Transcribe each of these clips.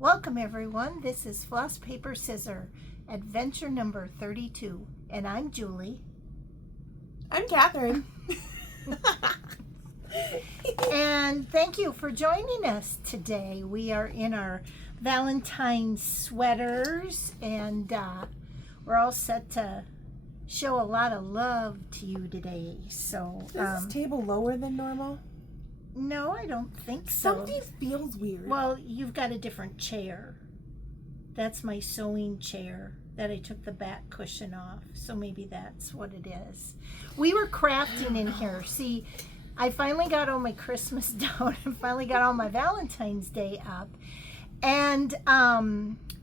Welcome everyone, this is Floss, Paper, Scissor, adventure number 32, and I'm Julie. I'm Catherine. And thank you for joining us today. We are in our Valentines sweaters, and we're all set to show a lot of love to you today. So, Is this table lower than normal? No, I don't think so. Something feels weird. Well, you've got a different chair. That's my sewing chair that I took the back cushion off. So maybe that's what it is. We were crafting in here. See, I finally got all my Christmas down and finally got all my Valentine's Day up. And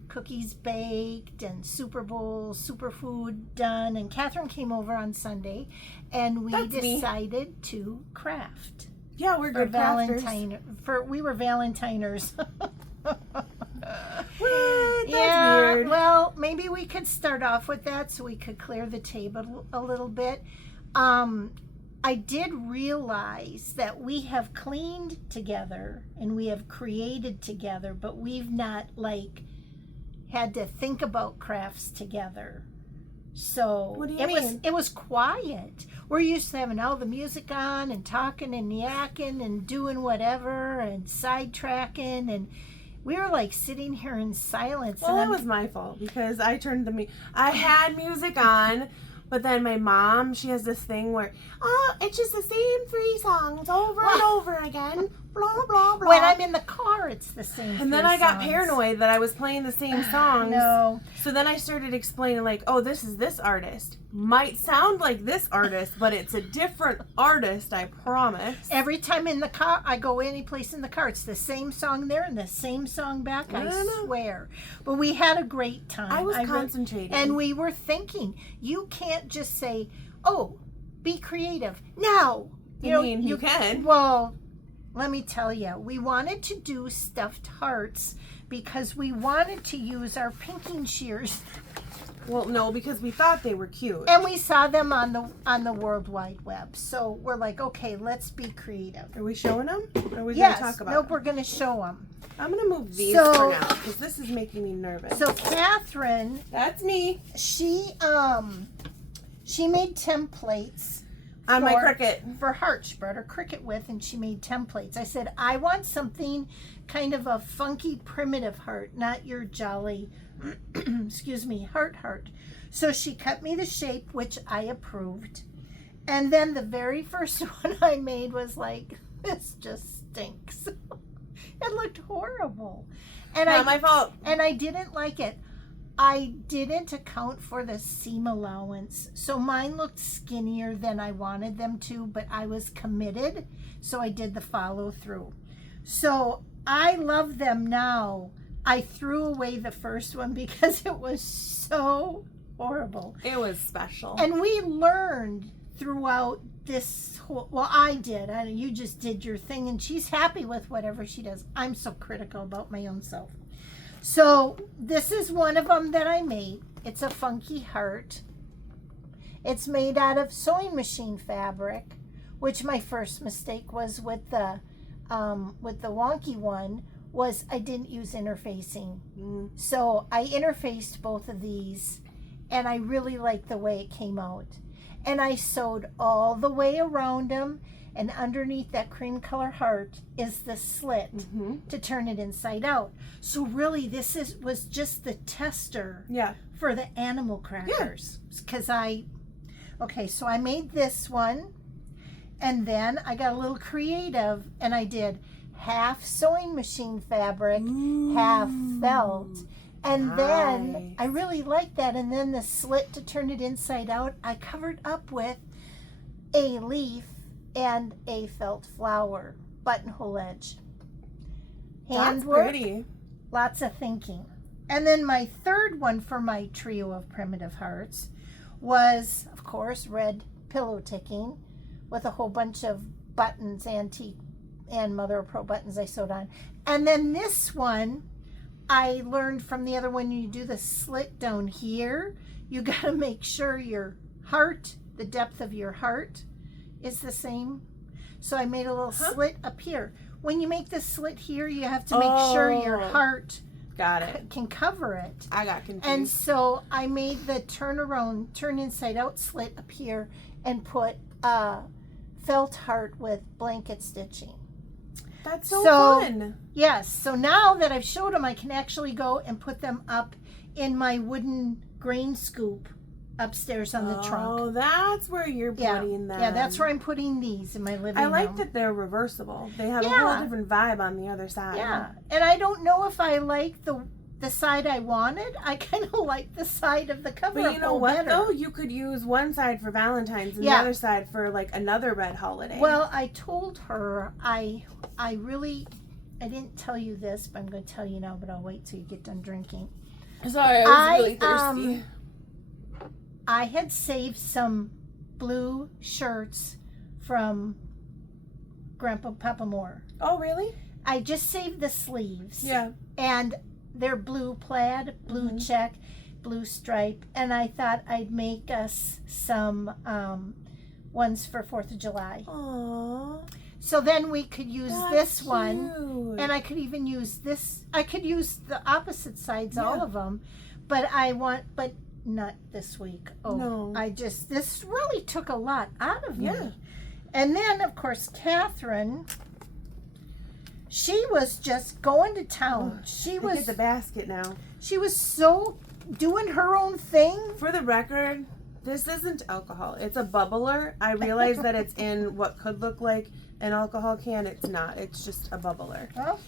cookies baked and Super Bowl, superfood done. And Catherine came over on Sunday and we decided to craft. Yeah, we're good crafters. We were Valentiners. What? That's weird. Well, maybe we could start off with that so we could clear the table a little bit. I did realize that we have cleaned together and we have created together, but we've not had to think about crafts together. So what do you mean? It was quiet. We're used to having all the music on and talking and yakking and doing whatever and sidetracking, and we were sitting here in silence. Well, that was my fault because I had music on, but then my mom, she has this thing where, it's just the same 3 songs over and over again. Blah, blah, blah. When I'm in the car, it's the same. And then I got paranoid that I was playing the same songs. No. So then I started explaining this is this artist. Might sound like this artist, but it's a different artist, I promise. Every time in the car, I go any place in the car, it's the same song there and the same song back, I swear. But we had a great time. I was concentrating. And we were thinking, you can't just say, be creative. Now. You can. Well, let me tell you, we wanted to do stuffed hearts because we wanted to use our pinking shears. Well, no, because we thought they were cute. And we saw them on the World Wide Web. So we're like, okay, let's be creative. Are we showing them? Or are we going to talk about them? We're going to show them. I'm going to move these for now because this is making me nervous. So Catherine. That's me. She made templates. On my Cricut. For hearts. She brought her Cricut with and she made templates. I said, I want something kind of a funky primitive heart, not your jolly, heart. So she cut me the shape, which I approved. And then the very first one I made was this just stinks. It looked horrible. And Not my fault. And I didn't like it. I didn't account for the seam allowance. So mine looked skinnier than I wanted them to, but I was committed. So I did the follow through. So I love them now. I threw away the first one because it was so horrible. It was special. And we learned throughout this whole, I did. You just did your thing and she's happy with whatever she does. I'm so critical about my own self. So this is one of them that I made. It's a funky heart. It's made out of sewing machine fabric, which my first mistake was with the wonky one was I didn't use interfacing. So I interfaced both of these and I really liked the way it came out. And I sewed all the way around them, and underneath that cream color heart is the slit to turn it inside out. So really this was just the tester for the animal crackers. Because so I made this one, and then I got a little creative and I did half sewing machine fabric, half felt. And then I really liked that. And then the slit to turn it inside out, I covered up with a leaf and a felt flower buttonhole edge. Handwork. That's pretty. Lots of thinking. And then my third one for my trio of primitive hearts was, of course, red pillow ticking with a whole bunch of buttons, antique and Mother of Pearl buttons I sewed on. And then this one, I learned from the other one, you do the slit down here, you got to make sure your heart, the depth of your heart is the same. So I made a little slit up here. When you make the slit here, you have to make sure your heart Got it. can cover it. I got confused. And so I made the turn inside out slit up here and put a felt heart with blanket stitching. That's so fun. Yes. So now that I've showed them, I can actually go and put them up in my wooden grain scoop upstairs on the trunk. Oh, that's where you're putting them. Yeah, that's where I'm putting these in my living room. I like that they're reversible. They have a whole different vibe on the other side. Yeah, and I don't know if I like the side I wanted. I kind of like the side of the cover. But you know what, better. though? You could use one side for Valentine's and the other side for, like, another red holiday. Well, I told her I didn't tell you this, but I'm going to tell you now, but I'll wait till you get done drinking. Sorry, I was really thirsty. I had saved some blue shirts from Grandpa Papa Moore. Oh, really? I just saved the sleeves. Yeah. And they're blue plaid, blue check, blue stripe. And I thought I'd make us some ones for 4th of July. Aww. So then we could use this cute. one. And I could even use this. I could use the opposite sides, all of them. But not this week. Oh, no. This really took a lot out of me. And then, of course, Catherine, she was just going to town. She was get the basket now. She was so doing her own thing. For the record, this isn't alcohol. It's a bubbler. I realize that it's in what could look like an alcohol can. It's not. It's just a bubbler. Well,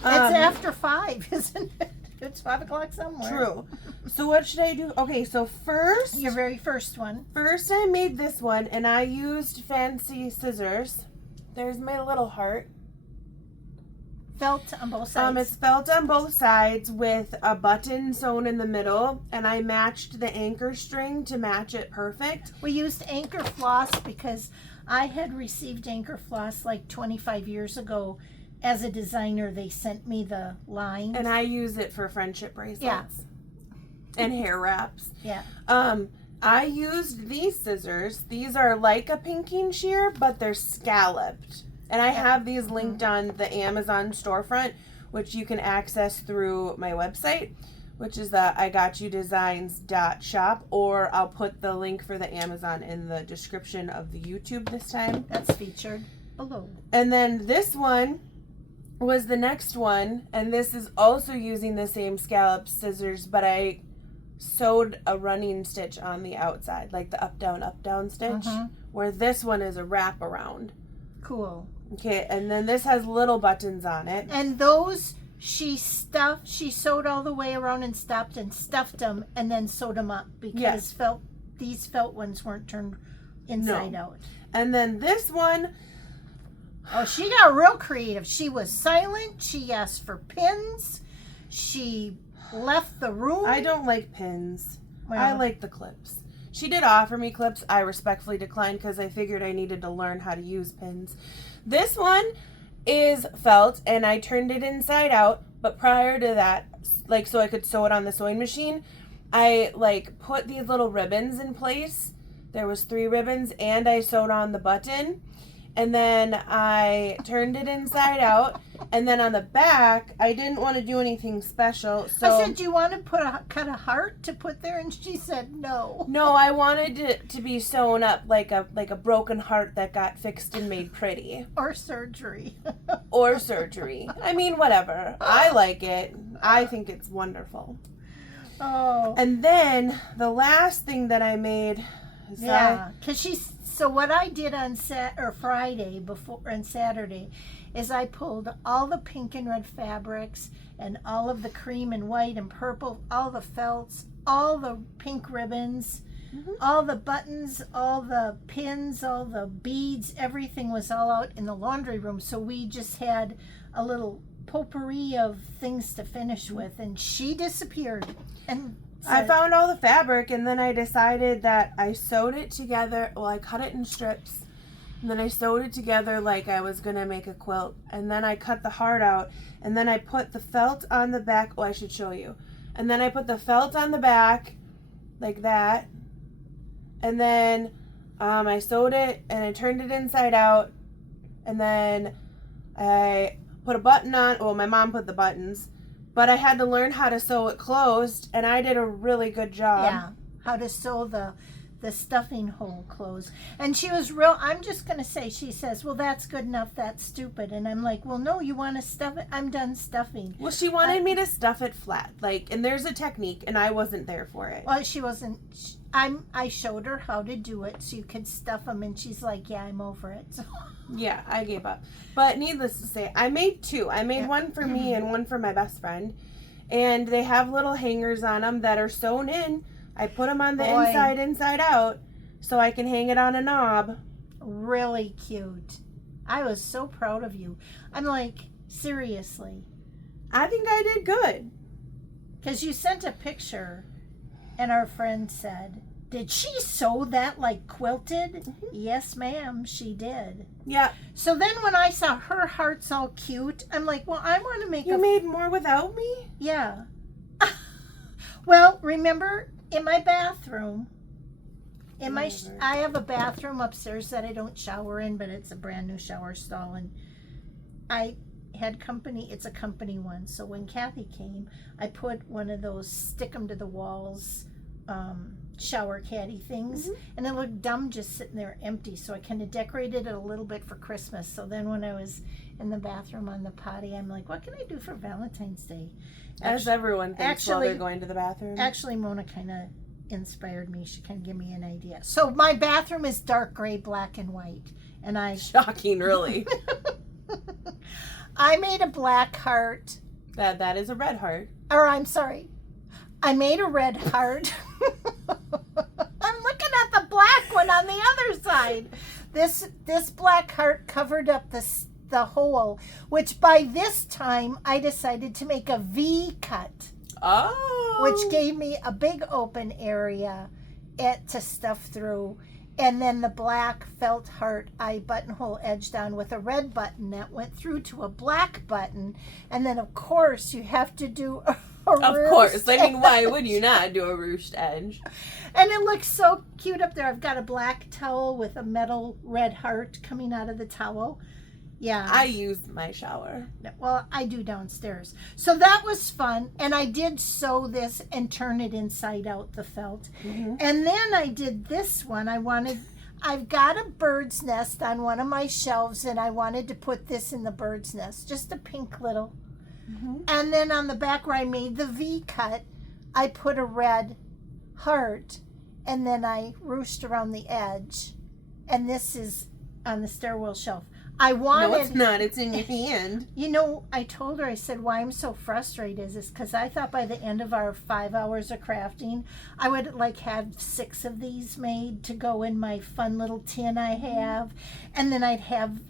it's after 5, isn't it? It's 5 o'clock somewhere. True. So what should I do? Okay, so first... Your very first one. First I made this one, and I used fancy scissors. There's my little heart. Felt on both sides. It's felt on both sides with a button sewn in the middle, and I matched the anchor string to match it perfect. We used anchor floss because I had received anchor floss like 25 years ago. As a designer, they sent me the line. And I use it for friendship bracelets. And hair wraps. Yeah. I used these scissors. These are like a pinking shear, but they're scalloped. And I have these linked on the Amazon storefront, which you can access through my website, which is the igotYouDesigns.shop, or I'll put the link for the Amazon in the description of the YouTube this time. That's featured below. And then this one was the next one, and this is also using the same scallop scissors, but I sewed a running stitch on the outside, like the up down stitch, where this one is a wraparound. Cool. Okay, and then this has little buttons on it. And those she sewed all the way around and stuffed them, and then sewed them up because these felt ones weren't turned inside out. And then this one, oh, she got real creative. She was silent. She asked for pins. She left the room. I don't like pins. Well, I like the clips. She did offer me clips. I respectfully declined because I figured I needed to learn how to use pins. This one is felt, and I turned it inside out. But prior to that, like so I could sew it on the sewing machine, I like put these little ribbons in place. There was 3 ribbons, and I sewed on the button. And then I turned it inside out. And then on the back, I didn't want to do anything special. So I said, do you want to cut a heart to put there? And she said, no. No, I wanted it to be sewn up like a broken heart that got fixed and made pretty. Or surgery. Or surgery. I mean, whatever. I like it. I think it's wonderful. Oh. And then the last thing that I made is So what I did on Friday and Saturday is I pulled all the pink and red fabrics and all of the cream and white and purple, all the felts, all the pink ribbons, all the buttons, all the pins, all the beads, everything was all out in the laundry room. So we just had a little potpourri of things to finish with, and she disappeared. And I found all the fabric, and then I decided that I sewed it together. Well, I cut it in strips, and then I sewed it together like I was going to make a quilt. And then I cut the heart out, and then I put the felt on the back. Oh, I should show you. And then I put the felt on the back, like that. And then I sewed it, and I turned it inside out. And then I put a button on. Well, my mom put the buttons. But I had to learn how to sew it closed, and I did a really good job. Yeah, how to sew the stuffing hole closed. And she was real, I'm just going to say, she says, well, that's good enough, that's stupid. And I'm like, well, no, you want to stuff it? I'm done stuffing. Well, she wanted me to stuff it flat, like, and there's a technique, and I wasn't there for it. Well, she wasn't, I showed her how to do it so you could stuff them, and she's like, yeah, I'm over it. So. Yeah, I gave up. But needless to say, I made two. I made one for me and one for my best friend. And they have little hangers on them that are sewn in. I put them on the inside out, so I can hang it on a knob. Really cute. I was so proud of you. I'm like, seriously. I think I did good. Because you sent a picture, and our friend said, did she sew that like quilted? Mm-hmm. Yes, ma'am, she did. Yeah. So then when I saw her hearts all cute, I'm like, well, I want to make You made more without me? Yeah. Well, remember, in my bathroom, I have a bathroom upstairs that I don't shower in, but it's a brand new shower stall, and I had company. It's a company one. So when Kathy came, I put one of those stick them to the walls shower caddy things, and it looked dumb just sitting there empty, so I kind of decorated it a little bit for Christmas. So then when I was in the bathroom on the potty, I'm like, what can I do for Valentine's Day? As everyone thinks while they're going to the bathroom. Actually, Mona kind of inspired me. She kind of gave me an idea. So my bathroom is dark gray, black, and white, and Shocking, really. I made a black heart. That is a red heart. Or I'm sorry, I made a red heart. I'm looking at the black one on the other side. This black heart covered up the hole, which by this time I decided to make a V cut. Oh. Which gave me a big open area to stuff through. And then the black felt heart I buttonhole edged on with a red button that went through to a black button. And then, of course, you have to do a Of course. I mean, why would you not do a ruched edge? And it looks so cute up there. I've got a black towel with a metal red heart coming out of the towel. Yeah. I used my shower. Well, I do downstairs. So that was fun. And I did sew this and turn it inside out, the felt. Mm-hmm. And then I did this one. I've got a bird's nest on one of my shelves, and I wanted to put this in the bird's nest. Just a pink little. Mm-hmm. And then on the back where I made the V cut, I put a red heart, and then I ruched around the edge. And this is on the stairwell shelf. No, it's not. It's in your hand. You know, I told her, I said, why I'm so frustrated is because I thought by the end of our 5 hours of crafting, I would have 6 of these made to go in my fun little tin I have. And then I'd have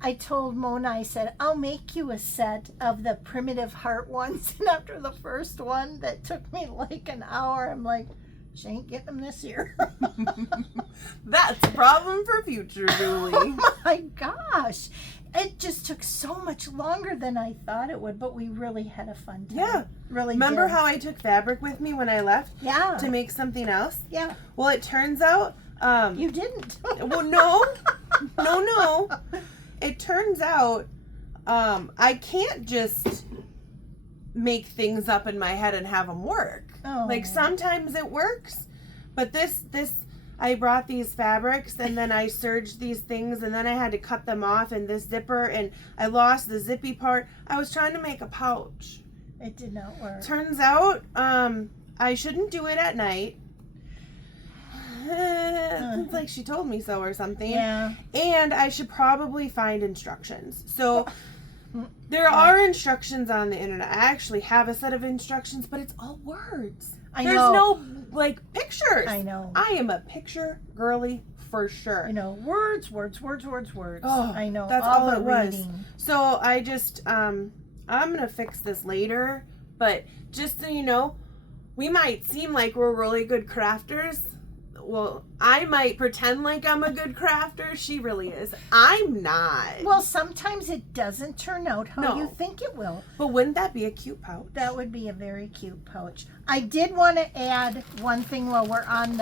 I told Mona, I said, I'll make you a set of the primitive heart ones. And after the first one that took me an hour, I'm like, she ain't getting them this year. That's a problem for future, Julie. Oh my gosh. It just took so much longer than I thought it would, but we really had a fun time. Yeah. Really Remember did. how I took fabric with me when I left? Yeah. To make something else? Yeah. Well, it turns out... you didn't. Well, no. No. It turns out I can't just make things up in my head and have them work. Oh. Sometimes it works, but this I brought these fabrics and then I serged these things and then I had to cut them off in this zipper and I lost the zippy part. I was trying to make a pouch. It did not work. Turns out I shouldn't do it at night. It's like she told me so or something. Yeah. And I should probably find instructions. So there are instructions on the internet. I actually have a set of instructions, but it's all words. There's no pictures. I know. I am a picture girly for sure. Words. Oh, I know. That's all it reading. was. So I just I'm gonna fix this later, but just so you know, we might seem like we're really good crafters. Well, I might pretend like I'm a good crafter. She really is. I'm not. Well, sometimes it doesn't turn out how you think it will. But wouldn't that be a cute pouch? That would be a very cute pouch. I did want to add one thing while we're on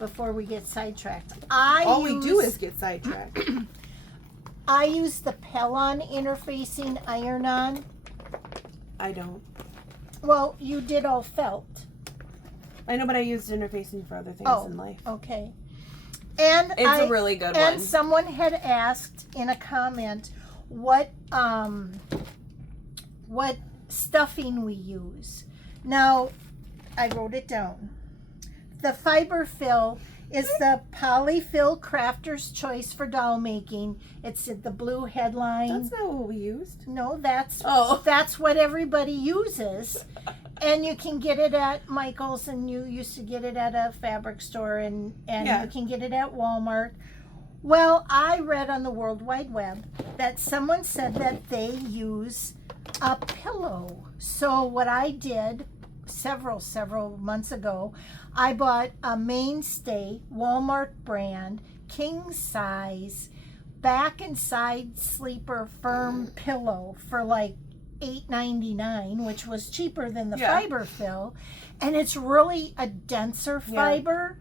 before we get sidetracked. We do is get sidetracked. I use the Pellon interfacing iron-on. I don't. Well, you did all felt. I know, but I used interfacing for other things in life. Okay. And It's a really good one. And someone had asked in a comment what stuffing we use. Now, I wrote it down. The fiber fill is the Polyfill Crafter's Choice for doll making. It's the blue headline. That's not what we used. No, that's Oh. what everybody uses. And you can get it at Michael's, and you used to get it at a fabric store, and Yeah. you can get it at Walmart. Well, I read on the World Wide Web that someone said that they use a pillow. So what I did several months ago, I bought a Mainstay Walmart brand king size back and side sleeper firm pillow for like $8.99, which was cheaper than the fiber fill, and it's really a denser fiber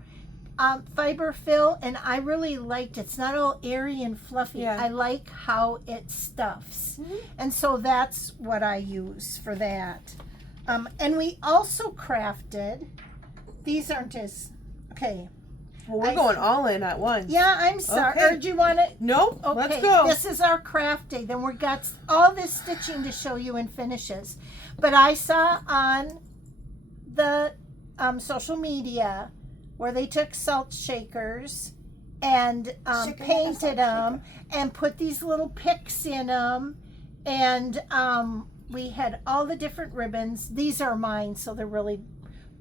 fill, and I really liked it. It's not all airy and fluffy. I like how it stuffs, and so that's what I use for that. And we also crafted. These aren't as okay. Well, we're going all in at once. Yeah, I'm sorry. Okay. Or do you want to? Nope. Okay, Let's go. this is our craft day. Then we got all this stitching to show you in finishes. But I saw on the social media where they took salt shakers and painted them and put these little picks in them. And we had all the different ribbons. These are mine, so they're really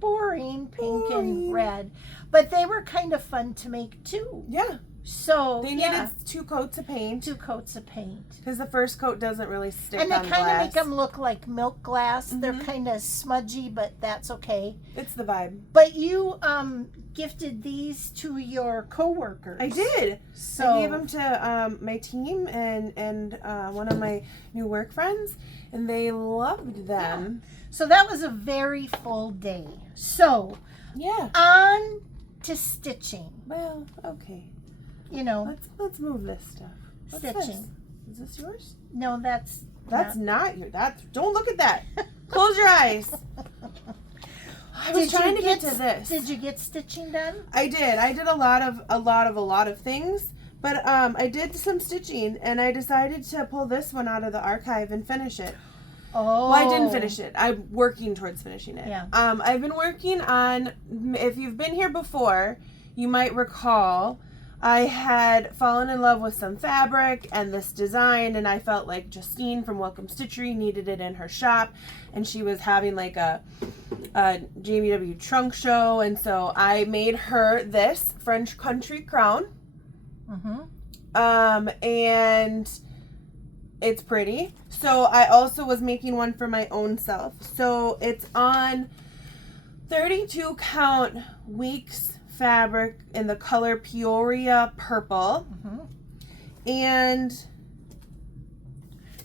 boring, pink and red. But they were kind of fun to make too. Yeah. So they needed 2 coats of paint. 2 coats of paint. Because the first coat doesn't really stick on glass. And they kind of make them look like milk glass. They're kind of smudgy, but that's okay. It's the vibe. But you gifted these to your coworkers. I did. So I gave them to my team and one of my new work friends, and they loved them. Yeah. So that was a very full day. So on to stitching. Well, okay. You know, let's move this stuff. What's stitching. This? Is this yours? No, that's not your. Don't look at that. Close your eyes. I was trying to get to this. Did you get stitching done? I did. I did a lot of things, but I did some stitching, and I decided to pull this one out of the archive and finish it. Oh. Well, I didn't finish it. I'm working towards finishing it. Yeah. I've been working on. If you've been here before, you might recall. I had fallen in love with some fabric and this design, and I felt like Justine from Welcome Stitchery needed it in her shop, and she was having like a JBW trunk show, and so I made her this French country crown. And it's pretty. So I also was making one for my own self. So it's on 32 count weeks fabric in the color Peoria Purple. And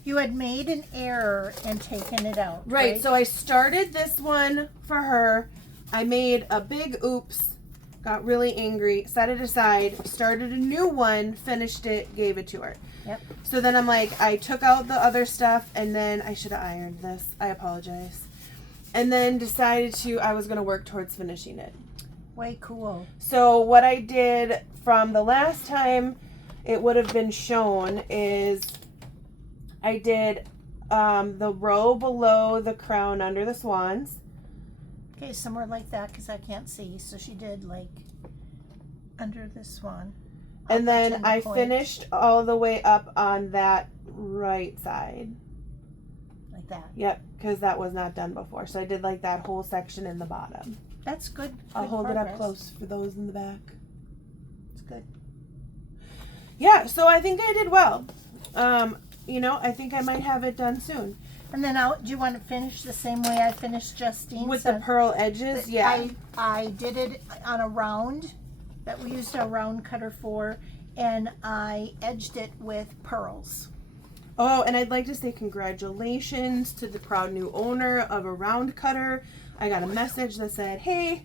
you had made an error and taken it out. Right. So I started this one for her. I made a big oops, got really angry, set it aside, started a new one, finished it, gave it to her. Yep. So then I'm like, I took out the other stuff, and then I should have ironed this. I apologize. And then decided I was going to work towards finishing it. Way cool. So what I did from the last time it would have been shown is I did the row below the crown under the swans. Okay, somewhere like that because I can't see. So she did like under the swan. And then I finished all the way up on that right side. Like that. Yep, because that was not done before. So I did like that whole section in the bottom. That's good. I'll hold it up close for those in the back. It's good. Yeah, so I think I did well. I think I might have it done soon. And then do you want to finish the same way I finished Justine's? With the pearl edges? Yeah. I did it on a round that we used a round cutter for, and I edged it with pearls. Oh, and I'd like to say congratulations to the proud new owner of a round cutter. I got a message that said, hey,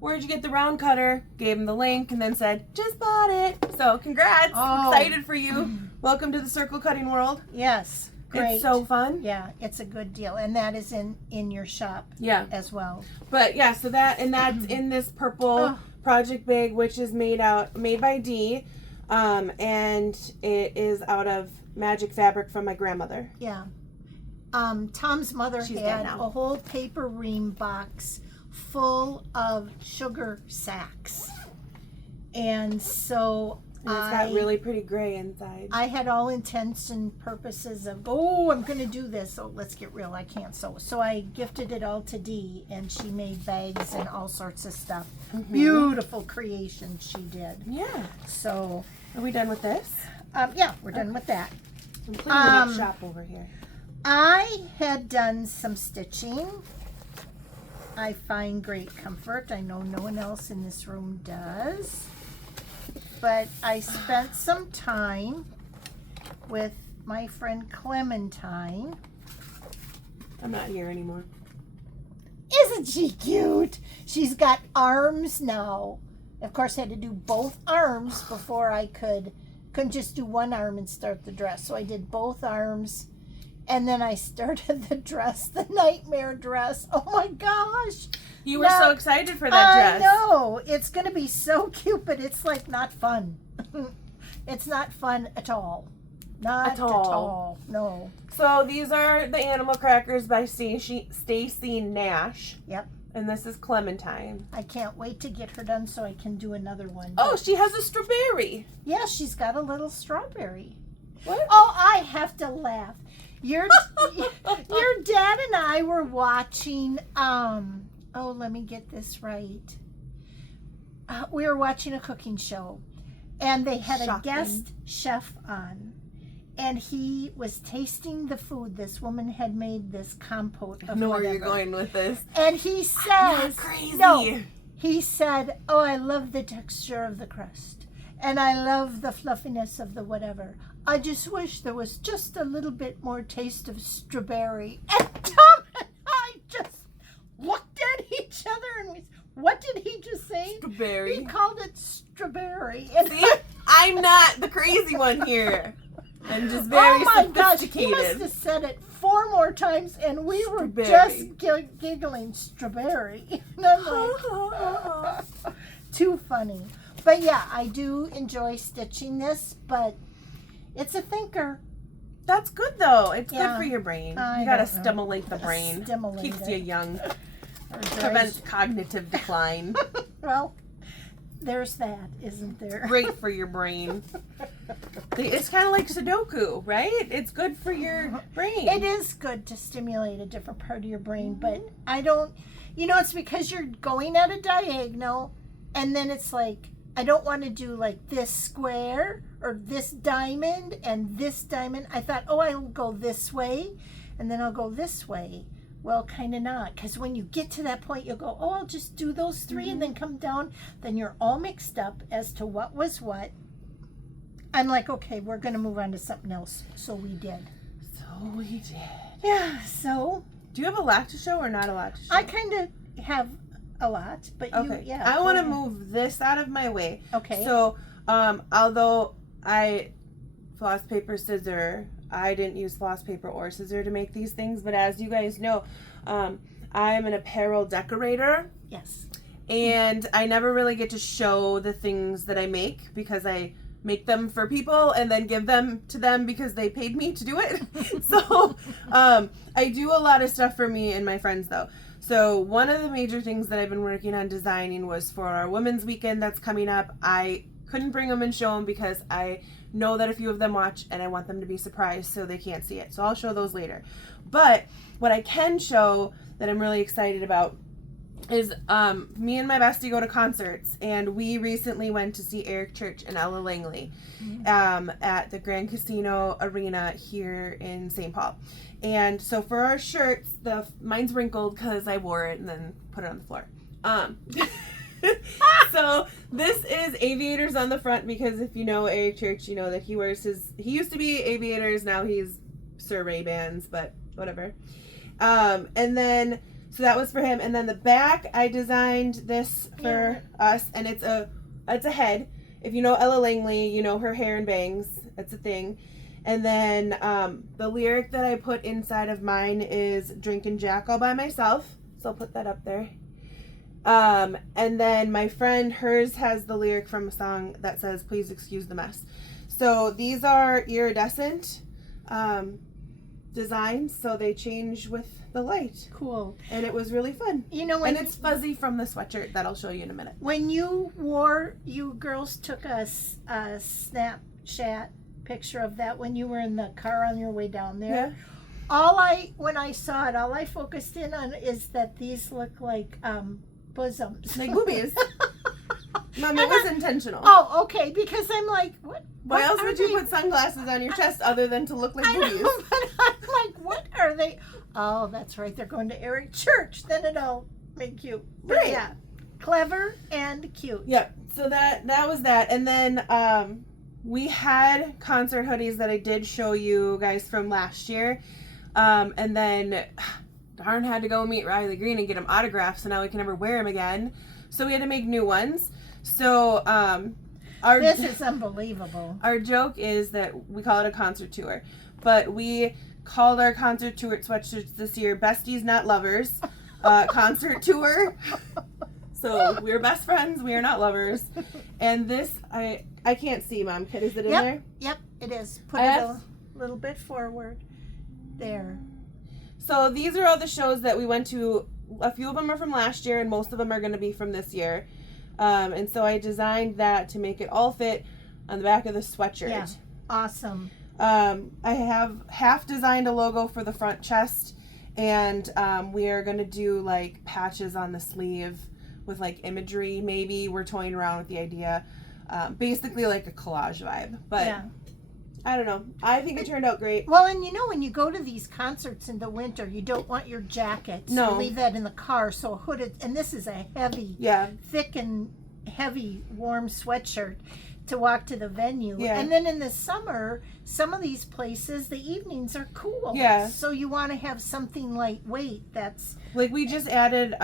where'd you get the round cutter? Gave him the link and then said, just bought it. So congrats. Excited for you. Welcome to the circle cutting world. Yes. great. It's so fun. Yeah, it's a good deal. And that is in your shop as well. But yeah, so that's in this purple project bag, which is made by Dee. And it is out of magic fabric from my grandmother. Yeah. Tom's mother She's had a whole paper ream box full of sugar sacks. And so and it's got really pretty gray inside. I had all intents and purposes of, I'm going to do this. Oh, let's get real. I can't sew. So I gifted it all to Dee, and she made bags and all sorts of stuff. Beautiful creation she did. Yeah. So. Are we done with this? Yeah, we're done with that. I'm cleaning up shop over here. I had done some stitching. I find great comfort. I know no one else in this room does. But I spent some time with my friend Clementine. I'm not here anymore. Isn't she cute? She's got arms now. Of course, I had to do both arms before I couldn't just do one arm and start the dress. So I did both arms. And then I started the dress, the nightmare dress. Oh my gosh. You were so excited for that dress. I know. It's going to be so cute, but it's like not fun. It's not fun at all. Not at all. No. So these are the animal crackers by Stacy Nash. Yep. And this is Clementine. I can't wait to get her done so I can do another one. Oh, she has a strawberry. Yeah, she's got a little strawberry. What? Oh, I have to laugh. Your dad and I were watching, let me get this right. We were watching a cooking show, and they had a guest chef on, and he was tasting the food. This woman had made this compote of I know whatever. where you're going with this. And he says, I'm not crazy. No, he said, I love the texture of the crust, and I love the fluffiness of the whatever. I just wish there was just a little bit more taste of strawberry. And Tom and I just looked at each other and we said, what did he just say? Strawberry. He called it strawberry. And see, I'm not the crazy one here. I'm just very sophisticated. Gosh, he must have said it 4 more times and we were just giggling strawberry. And I'm like, too funny. But yeah, I do enjoy stitching this, but it's a thinker. That's good though. It's good for your brain. You gotta stimulate the brain. Keeps you young. Prevents cognitive decline. Well, there's that, isn't there? Great for your brain. It's kind of like Sudoku, right? It's good for your brain. It is good to stimulate a different part of your brain, but I don't, it's because you're going at a diagonal, and then it's like, I don't want to do like this square or this diamond and this diamond. I thought, I'll go this way and then I'll go this way. Well, kind of not, because when you get to that point, you'll go, I'll just do those 3 and then come down. Then you're all mixed up as to what was what. I'm like, okay, we're going to move on to something else. So we did. Yeah, so. Do you have a lot to show or not a lot to show? I kind of have a lot, but I want to move this out of my way. Okay. So, although I floss, paper, scissor, I didn't use floss, paper, or scissor to make these things, but as you guys know, I'm an apparel decorator. Yes. And I never really get to show the things that I make because I make them for people and then give them to them because they paid me to do it. So, I do a lot of stuff for me and my friends though. So one of the major things that I've been working on designing was for our women's weekend that's coming up. I couldn't bring them and show them because I know that a few of them watch and I want them to be surprised so they can't see it. So I'll show those later. But what I can show that I'm really excited about is me and my bestie go to concerts, and we recently went to see Eric Church and Ella Langley at the Grand Casino Arena here in St. Paul. And so for our shirts, mine's wrinkled because I wore it and then put it on the floor. So this is aviators on the front because if you know Eric Church, you know that he used to be aviators, now he's Sir Ray-Bans, but whatever. And then, so that was for him. And then the back, I designed this for us, and it's a head. If you know Ella Langley, you know her hair and bangs. That's a thing. And then the lyric that I put inside of mine is "Drinking Jack all by myself." So I'll put that up there. And then my friend, hers has the lyric from a song that says, "Please excuse the mess." So these are iridescent designs, so they change with the light. Cool. And it was really fun. You know, and it's fuzzy from the sweatshirt that I'll show you in a minute. When you girls took a Snapchat picture of that when you were in the car on your way down there. Yeah. When I saw it, all I focused in on is that these look like bosoms. Like boobies. Mom, it was intentional. Oh, okay, because I'm like, what? Why else would you put sunglasses on your chest other than to look like boobies? Know, but I'm like, what are they? Oh, that's right. They're going to Eric Church. Then it'll make cute. But Right. yeah, clever and cute. Yep. So that was that. And then we had concert hoodies that I did show you guys from last year. And then darn had to go meet Riley Green and get him autographed, so now we can never wear them again. So we had to make new ones. So This is unbelievable. Our joke is that we call it a concert tour, but we called our concert tour sweatshirts this year "Besties Not Lovers" concert tour. So we're best friends, we are not lovers. And this, I can't see, Mom. Is it in there? Yep, it is. Put it a little bit forward. There. So these are all the shows that we went to. A few of them are from last year, and most of them are going to be from this year. And so I designed that to make it all fit on the back of the sweatshirt. Yeah, awesome. I have half designed a logo for the front chest, and we are going to do like patches on the sleeve with like imagery. Maybe we're toying around with the idea. Basically like a collage vibe. But yeah. I don't know. I think it turned out great. Well, and you know, when you go to these concerts in the winter, you don't want your jacket. So leave that in the car. So a hooded, and this is a heavy, thick and heavy, warm sweatshirt to walk to the venue. Yeah. And then in the summer, some of these places, the evenings are cool. Yeah. So you want to have something lightweight that's... Like we just added,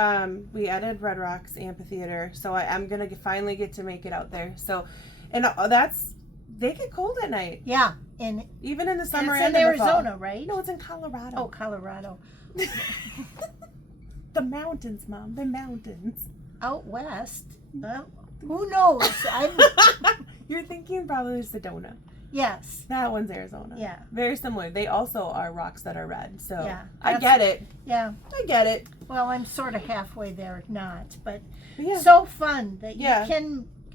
Red Rocks Amphitheater. So I'm going to finally get to make it out there. So, and they get cold at night. Yeah. And even in the summer and in Arizona, the fall. right? No, it's in Colorado. Oh, Colorado. The mountains, Mom. The mountains. Out west. Who knows? You're thinking probably Sedona. Yes. That one's Arizona. Yeah. Very similar. They also are rocks that are red. So yeah, I get it. Yeah. I get it. Well, I'm sort of halfway there, not, but yeah. So fun that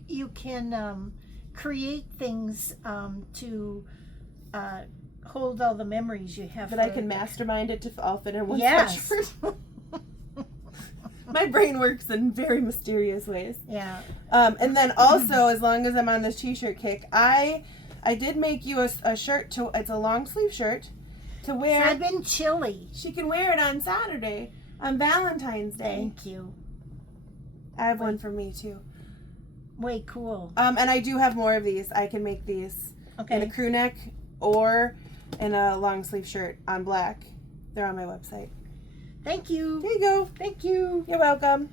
you can create things to hold all the memories you have. That I can mastermind it to all fit in one sweatshirt. My brain works in very mysterious ways. Yeah. And then also, as long as I'm on this t-shirt kick, I did make you a shirt. It's a long sleeve shirt to wear. I've been chilly. She can wear it on Saturday, on Valentine's Day. Thank you. I have one for me too. Way cool. And I do have more of these. I can make these in a crew neck or in a long sleeve shirt on black. They're on my website. Thank you. There you go. Thank you. You're welcome.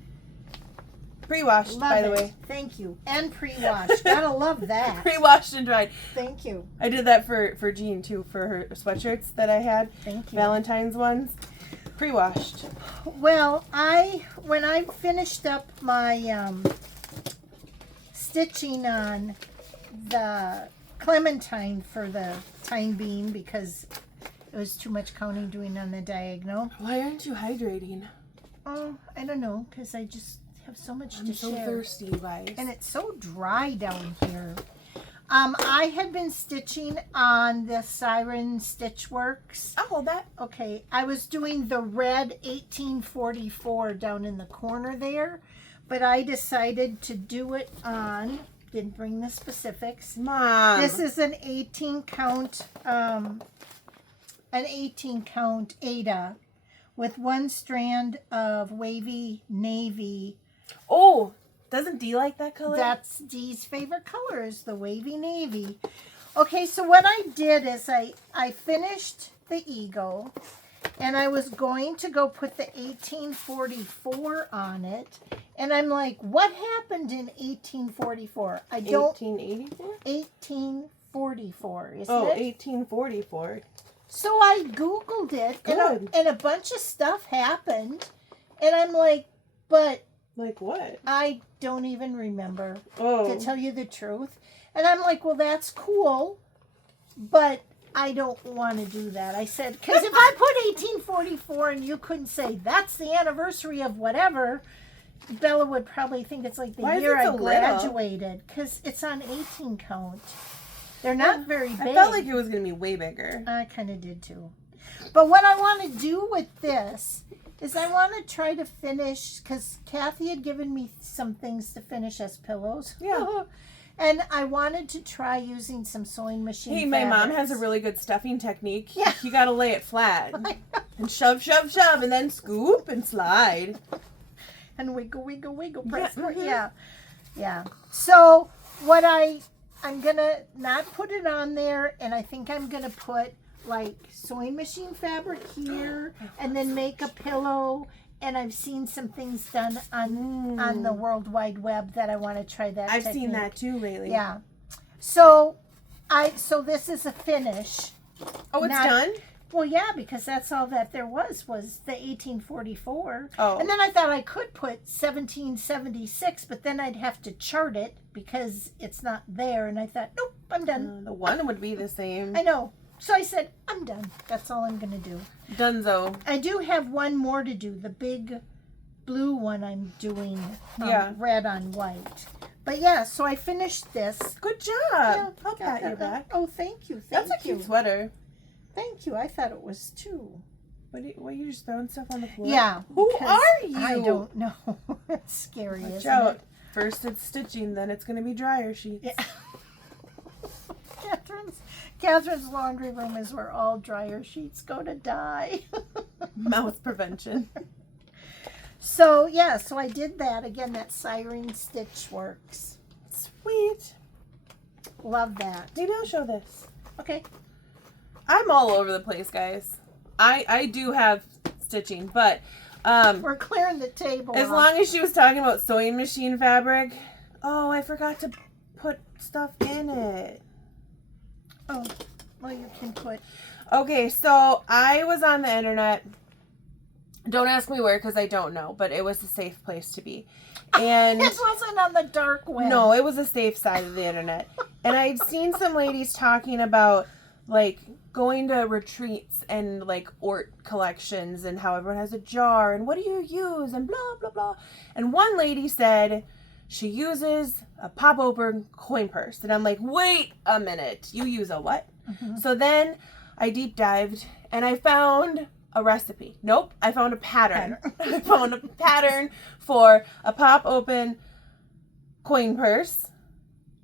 Pre-washed, by the way. Thank you. And pre-washed. Gotta love that. Pre-washed and dried. Thank you. I did that for Jean, too, for her sweatshirts that I had. Thank you. Valentine's ones. Pre-washed. Well, when I finished up my stitching on the Clementine for the time being, because it was too much counting doing on the diagonal. Why aren't you hydrating? Oh, I don't know, because I just have so much to share. I'm so thirsty, guys. And it's so dry down here. I had been stitching on the Siren Stitch Works. I'll hold that. Okay, I was doing the red 1844 down in the corner there, but I decided to do it on, didn't bring the specifics. Mom. This is an 18 count Ada with one strand of wavy navy. Oh, doesn't Dee like that color? That's Dee's favorite color, is the wavy navy. Okay, so what I did is I finished the eagle, and I was going to go put the 1844 on it, and I'm like, what happened in 1844? I don't. 1884? 1844, isn't Oh, it? 1844. So I Googled it, and a bunch of stuff happened, and I'm like, but Like what? I don't even remember, Oh. to tell you the truth. And I'm like, well, that's cool, but I don't want to do that. I said, because if I put 1844 and you couldn't say that's the anniversary of whatever, Bella would probably think it's like the Why is year it so I graduated, because it's on 18 count. They're not very big. I felt like it was going to be way bigger. I kind of did too. But what I want to do with this is I want to try to finish, because Kathy had given me some things to finish as pillows. Yeah. And I wanted to try using some sewing machine Hey, my mom fabrics. has a really good stuffing technique. Yeah. You got to lay it flat. And shove, shove, shove, and then scoop and slide. And wiggle, wiggle, wiggle, Yeah, press. Yeah. So what I'm going to not put it on there, and I think I'm going to put like sewing machine fabric here, and then make a pillow. And I've seen some things done on the World Wide Web that I want to try that I've technique. seen that too lately. Yeah. So this is a finish. Oh, it's done? Well, yeah, because that's all that there was the 1844. Oh. And then I thought I could put 1776, but then I'd have to chart it because it's not there. And I thought, nope, I'm done. The one would be the same. I know. So I said, I'm done. That's all I'm going to do. Dunzo. I do have one more to do. The big blue one I'm doing red on white. But yeah, so I finished this. Good job. Yeah, I'll pat your back. Oh, thank you. That's a cute sweater. Thank you. I thought it was too. What are you just throwing stuff on the floor? Yeah. Who because are you? I don't know. It's scary, Watch isn't out. it? First it's stitching, then it's going to be dryer sheets. Yeah. Catherine's laundry room is where all dryer sheets go to die. Mouse prevention. So, yeah, so I did that. Again, that Siren Stitch works. Sweet. Love that. Maybe I'll show this. Okay. I'm all over the place, guys. I do have stitching, but We're clearing the table. as long as she was talking about sewing machine fabric, oh, I forgot to put stuff in it. Oh, well, you can put. Okay, so I was on the internet. Don't ask me where because I don't know, but it was a safe place to be. And This wasn't on the dark web. no, it was a safe side of the internet. And I've seen some ladies talking about like going to retreats and like art collections and how everyone has a jar and what do you use and blah blah blah. And one lady said she uses a pop open coin purse. And I'm like, wait a minute, you use a what? Mm-hmm. So then I deep dived and I found a recipe. Nope, I found a pattern. I found a pattern for a pop open coin purse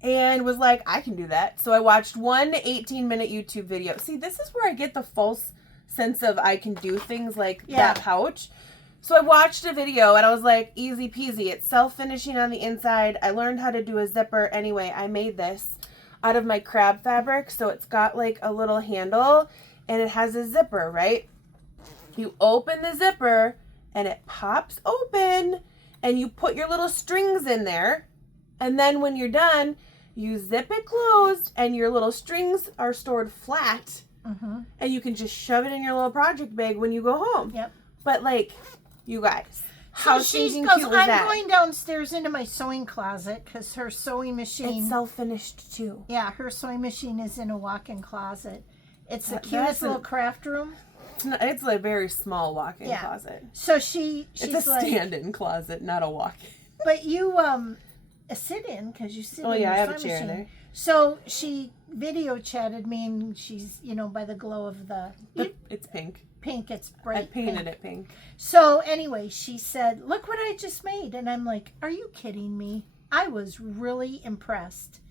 and was like, I can do that. So I watched one 18-minute YouTube video. See, this is where I get the false sense of I can do things like that pouch. So I watched a video and I was like, easy peasy. It's self-finishing on the inside. I learned how to do a zipper. Anyway, I made this out of my crab fabric. So it's got like a little handle and it has a zipper, right? You open the zipper and it pops open and you put your little strings in there. And then when you're done, you zip it closed and your little strings are stored flat. Mm-hmm. And you can just shove it in your little project bag when you go home. Yep. But like, you guys, how so she stinking goes, cute was I'm that? going downstairs into my sewing closet because her sewing machine. It's self-finished too. Yeah, her sewing machine is in a walk-in closet. It's the That's cutest little craft room. It's a very small walk-in closet. So she's It's a like, stand-in closet, not a walk-in. but you sit in because you sit. Oh in yeah, I your have a sewing chair in machine. there. So she video chatted me, and she's by the glow of the It's pink. pink. It's bright. I painted pink. it pink. So anyway, she said, "Look what I just made," and I'm like, "Are you kidding me?" I was really impressed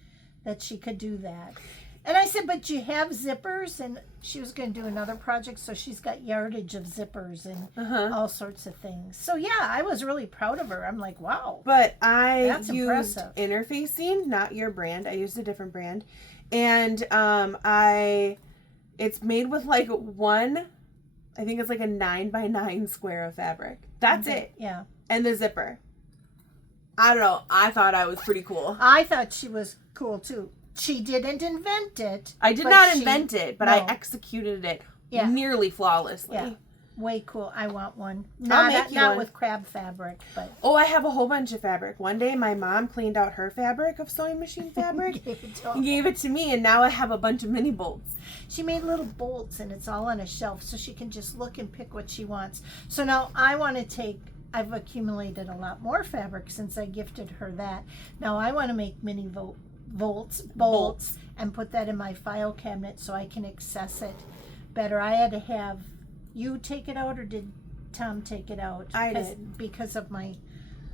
that she could do that. And I said, "But you have zippers?" And she was going to do another project, so she's got yardage of zippers and all sorts of things. So yeah, I was really proud of her. I'm like, wow. But I That's used impressive. Interfacing, not your brand. I used a different brand. And it's made with like I think it's like a 9x9 square of fabric. That's it. Yeah. And the zipper. I don't know. I thought I was pretty cool. I thought she was cool too. She didn't invent it. I did but not she- invent it, but I no. executed it Yeah. nearly flawlessly. Yeah. Way cool. I want one. I'll make you not one. with crab fabric, but Oh, I have a whole bunch of fabric. One day my mom cleaned out her fabric of sewing machine fabric gave it to and gave it to me, and now I have a bunch of mini bolts. She made little bolts and it's all on a shelf so she can just look and pick what she wants. So now I want to take, I've accumulated a lot more fabric since I gifted her that. Now I want to make mini bolts and put that in my file cabinet so I can access it better. I had to have you take it out, or did Tom take it out? I did. Because of my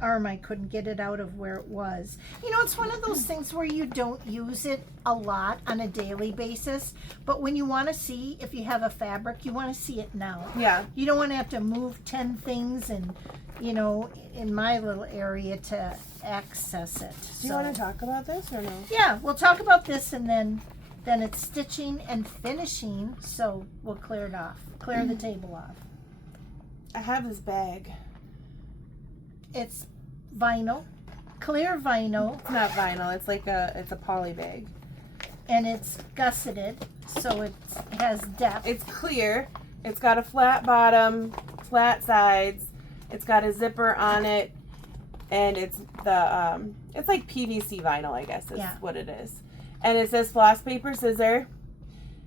arm, I couldn't get it out of where it was. You know, it's one of those things where you don't use it a lot on a daily basis, but when you want to see if you have a fabric, you want to see it now. Yeah. You don't want to have to move 10 things and, you know, in my little area to access it. Do you want to talk about this or no? Yeah, we'll talk about this and then it's stitching and finishing, so we'll clear it off. Clear the table off. I have this bag. It's vinyl, clear vinyl, It's not vinyl. It's like it's a poly bag. and it's gusseted, so it has depth. It's clear. It's got a flat bottom, flat sides. It's got a zipper on it, and it's like PVC vinyl, I guess is what it is. And it says Floss, Paper, Scissor.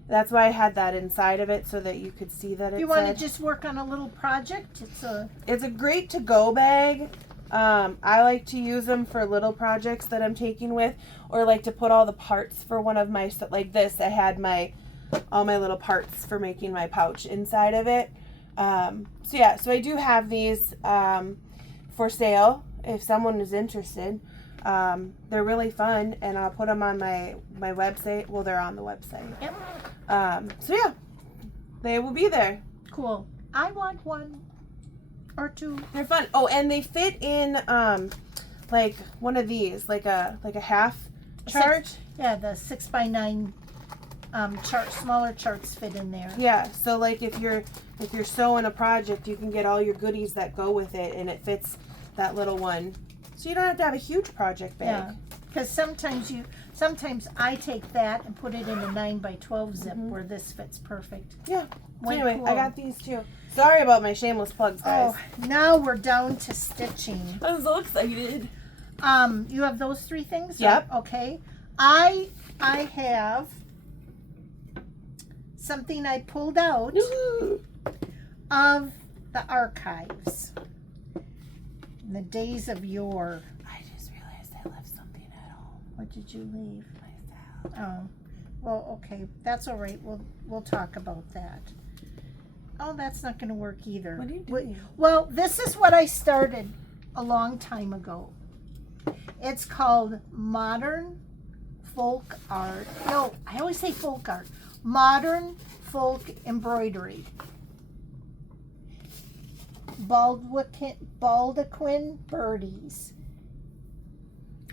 That's why I had that inside of it so that you could see that If you want to just work on a little project, it's a great to-go bag. I like to use them for little projects that I'm taking with, or like to put all the parts for one of my, like this, I had all my little parts for making my pouch inside of it. So I do have these for sale if someone is interested. They're really fun, and I'll put them on my website. Well, they're on the website. Yep. They will be there. Cool. I want one or two. They're fun. Oh, and they fit in like one of these, like a half chart. Yeah, the 6x9 chart, smaller charts fit in there. Yeah, so like if you're sewing a project, you can get all your goodies that go with it, and it fits that little one. So you don't have to have a huge project bag. Yeah, because sometimes I take that and put it in a 9x12 zip where this fits perfect. Yeah. So Way anyway, cool. I got these too. Sorry about my shameless plugs, guys. Oh, now we're down to stitching. I'm so excited. You have those three things? Yep. Okay. I have something I pulled out of the archives. In the days of yore. I just realized I left something at home. What did you leave? My salad. Oh. Well, okay. That's all right. We'll talk about that. Oh, that's not going to work either. What are you doing? Well, this is what I started a long time ago. It's called Modern Folk Art. No, I always say folk art. Modern Folk Embroidery. Baldaquin Birdies.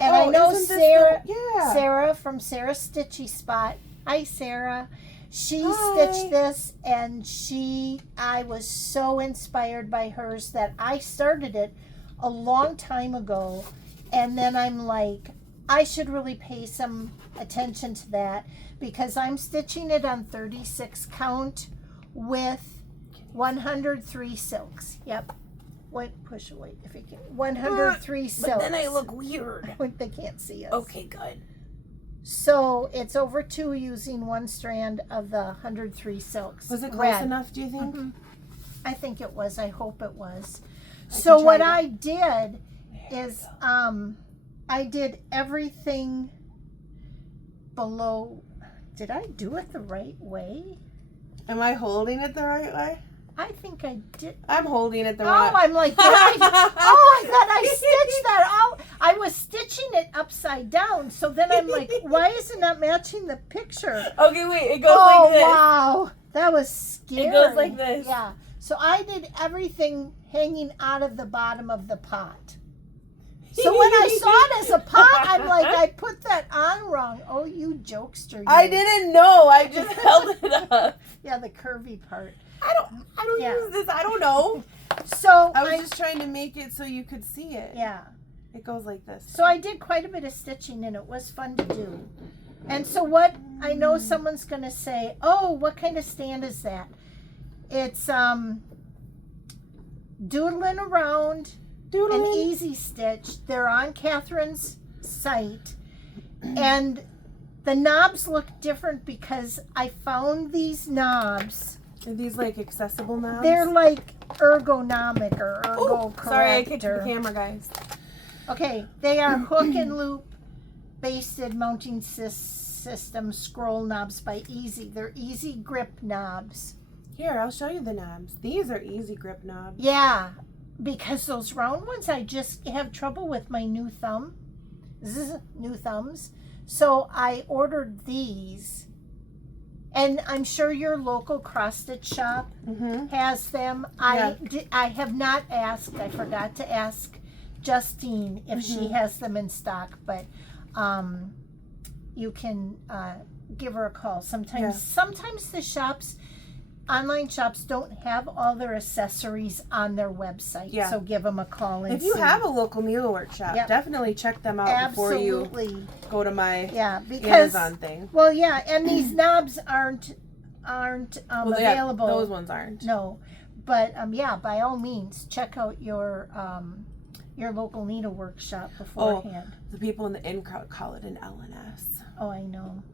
And I know isn't this Sarah, yeah. Sarah from Sarah's Stitchy Spot. Hi, Sarah. She Hi. stitched this, and I was so inspired by hers that I started it a long time ago. And then I'm like, I should really pay some attention to that because I'm stitching it on 36 count with 103 silks. Yep. Wait, push away if you can. 103 silks. But then I look weird. They can't see us. Okay, good. So it's over 2 using one strand of the 103 silks. Was it close Red. enough, do you think? Mhm. I think it was. I hope it was. I So can what try I did There is you go. I did everything below. Did I do it the right way? Am I holding it the right way? I think I did. I'm holding it the Oh, right way. I'm like, did I? Oh, I thought I stitched that. Oh, I was stitching it upside down. So then I'm like, why is it not matching the picture? Okay, wait. It goes Oh, like this. wow. That was scary. It goes like this. Yeah. So I did everything hanging out of the bottom of the pot. So when I saw it as a pot, I'm like, I put that on wrong. Oh, you jokester. You. I didn't know. I just held it up. Yeah, the curvy part. I don't Yeah. use this. I don't know. So I was just trying to make it so you could see it. yeah. It goes like this. So I did quite a bit of stitching, and it was fun to do. And so what, I know someone's going to say, oh, what kind of stand is that? It's Doodling Around and Easy Stitch. They're on Catherine's site. And the knobs look different because I found these knobs. Are these like accessible knobs? They're like ergonomic or ergo correct. Sorry, I kicked the camera, guys. Okay, they are hook and loop basted mounting system scroll knobs by Easy. They're easy grip knobs. Here, I'll show you the knobs. These are easy grip knobs. Yeah, because those round ones, I just have trouble with my new thumb. New thumbs. So I ordered these. And I'm sure your local cross stitch shop has them. I have not asked. I forgot to ask Justine if she has them in stock, but you can give her a call. Sometimes the shops, online shops, don't have all their accessories on their website. Yeah. So give them a call and if you have a local needlework shop, definitely check them out before you go to my Amazon thing. Well, yeah, and these knobs aren't available. Those ones aren't. No, but by all means, check out your local needlework shop beforehand. Oh, the people in the in crowd call it an LNS. Oh, I know.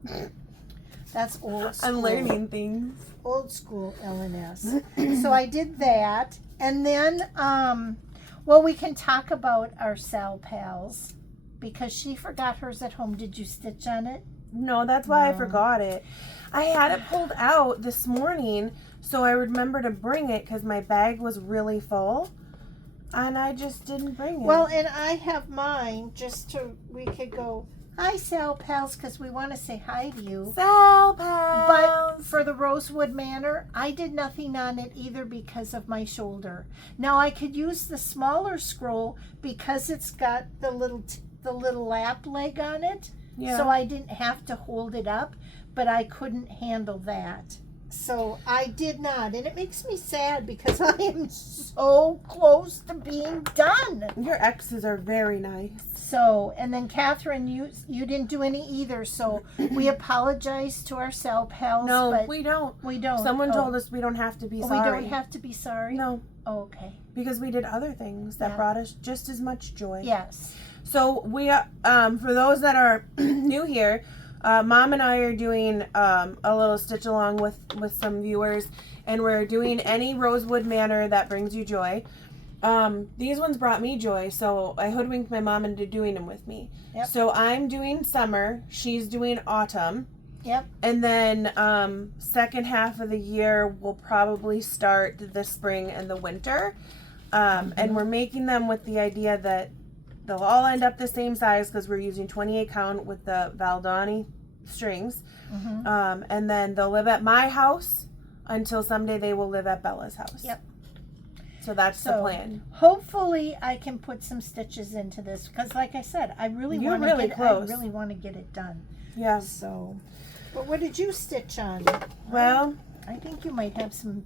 That's old school. I'm learning things. Old school LNS. So I did that. And then, we can talk about our Sal Pals because she forgot hers at home. Did you stitch on it? No, that's why I forgot it. I had it pulled out this morning so I remember to bring it because my bag was really full. And I just didn't bring it. Well, and I have mine we could go, hi, Sal Pals, because we want to say hi to you. Sal Pals! But for the Rosewood Manor, I did nothing on it either because of my shoulder. Now, I could use the smaller scroll because it's got the little lap leg on it. Yeah. So I didn't have to hold it up, but I couldn't handle that. So I did not, and it makes me sad because I am so close to being done. Your X's are very nice. So, and then Catherine, you didn't do any either, so we apologize to our Sal Pals. No, but we don't. We don't. Someone told us we don't have to be sorry. We don't have to be sorry? No. Oh, okay. Because we did other things that brought us just as much joy. Yes. So we, for those that are new here, Mom and I are doing a little stitch along with some viewers, and we're doing any Rosewood Manor that brings you joy. These ones brought me joy, so I hoodwinked my mom into doing them with me. Yep. So I'm doing summer, she's doing autumn. Yep. And then second half of the year we'll probably start the spring and the winter. And we're making them with the idea that they'll all end up the same size because we're using 28 count with the Valdani strings. And then they'll live at my house until someday they will live at Bella's house. Yep. So that's the plan. Hopefully I can put some stitches into this because like I said, I really want to get it done. Yeah. So, but what did you stitch on? Well, I think you might have some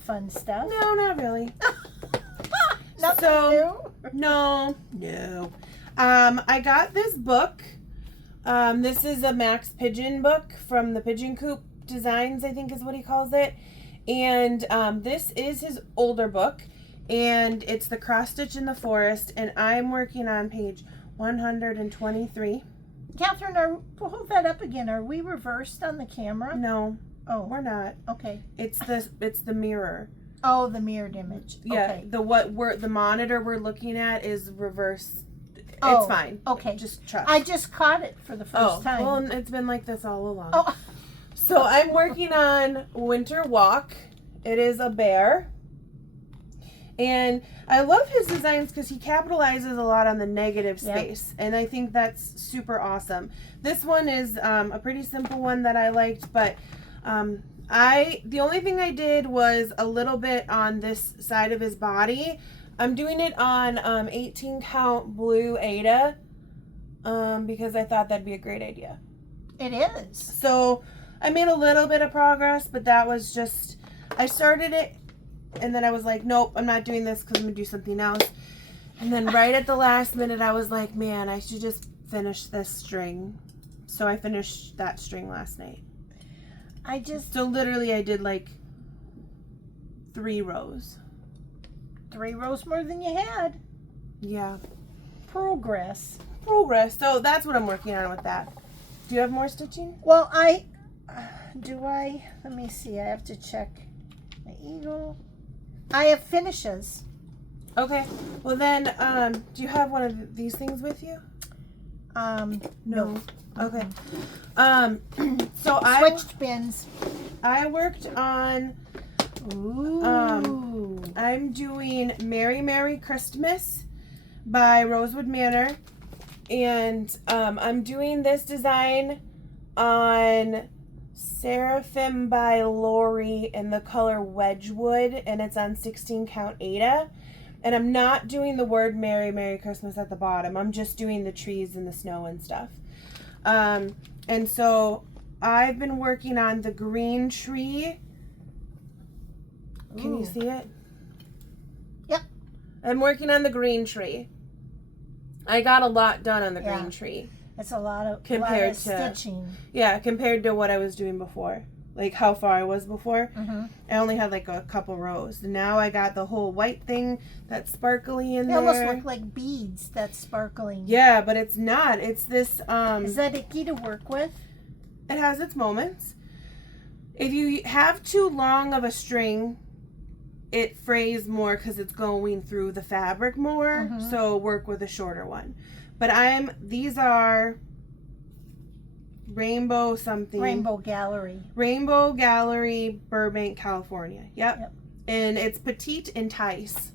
fun stuff. No, not really. Nothing new? No. I got this book. This is a Max Pigeon book from the Pigeon Coop Designs, I think is what he calls it. And this is his older book. And it's the Cross Stitch in the Forest. And I'm working on page 123. Catherine, hold that up again. Are we reversed on the camera? No. Oh. We're not. Okay. It's the mirror. Oh, the mirrored image. Yeah. Okay. The monitor we're looking at is reverse. It's fine. Okay. Just trust. I just caught it for the first time. Well, it's been like this all along. Oh. So I'm working on Winter Walk. It is a bear. And I love his designs because he capitalizes a lot on the negative space. And I think that's super awesome. This one is a pretty simple one that I liked, but the only thing I did was a little bit on this side of his body. I'm doing it on 18 count blue Ada because I thought that'd be a great idea. It is. So I made a little bit of progress, but that was just, I started it and then I was like, nope, I'm not doing this because I'm going to do something else. And then right at the last minute, I was like, man, I should just finish this string. So I finished that string last night. So literally I did like 3 rows. 3 rows more than you had. Yeah. Progress. So that's what I'm working on with that. Do you have more stitching? Well, let me see. I have to check my eagle. I have finishes. Okay. Well then, do you have one of these things with you? No. Okay. So Switched bins. I worked on. Ooh. I'm doing Merry Merry Christmas by Rosewood Manor, and I'm doing this design on Seraphim by Lori in the color Wedgwood, and it's on 16 count Aida. And I'm not doing the word Merry Merry Christmas at the bottom. I'm just doing the trees and the snow and stuff. And so I've been working on the green tree. Can you see it? Yep. I'm working on the green tree. I got a lot done on the green tree. It's a lot of compared to stitching. Yeah, compared to what I was doing before. Like how far I was before. Mm-hmm. I only had like a couple rows. Now I got the whole white thing that's sparkly in there. They almost look like beads that's sparkling. Yeah, but it's not. It's this Is that icky to work with? It has its moments. If you have too long of a string, it frays more because it's going through the fabric more. Mm-hmm. So work with a shorter one. But these are Rainbow something. Rainbow Gallery. Rainbow Gallery, Burbank, California. Yep. And it's Petite Entice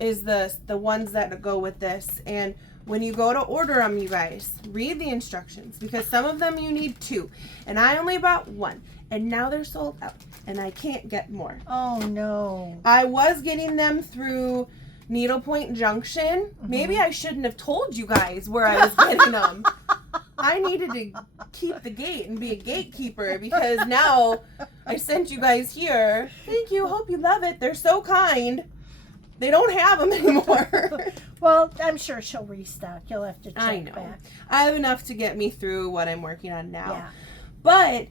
is the ones that go with this. And when you go to order them, you guys, read the instructions because some of them you need 2. And I only bought 1. And now they're sold out. And I can't get more. Oh, no. I was getting them through Needlepoint Junction. Mm-hmm. Maybe I shouldn't have told you guys where I was getting them. I needed to keep the gate and be a gatekeeper because now I sent you guys here. Thank you. Hope you love it. They're so kind. They don't have them anymore. Well, I'm sure she'll restock. You'll have to check I know. back. I have enough to get me through what I'm working on now. Yeah. But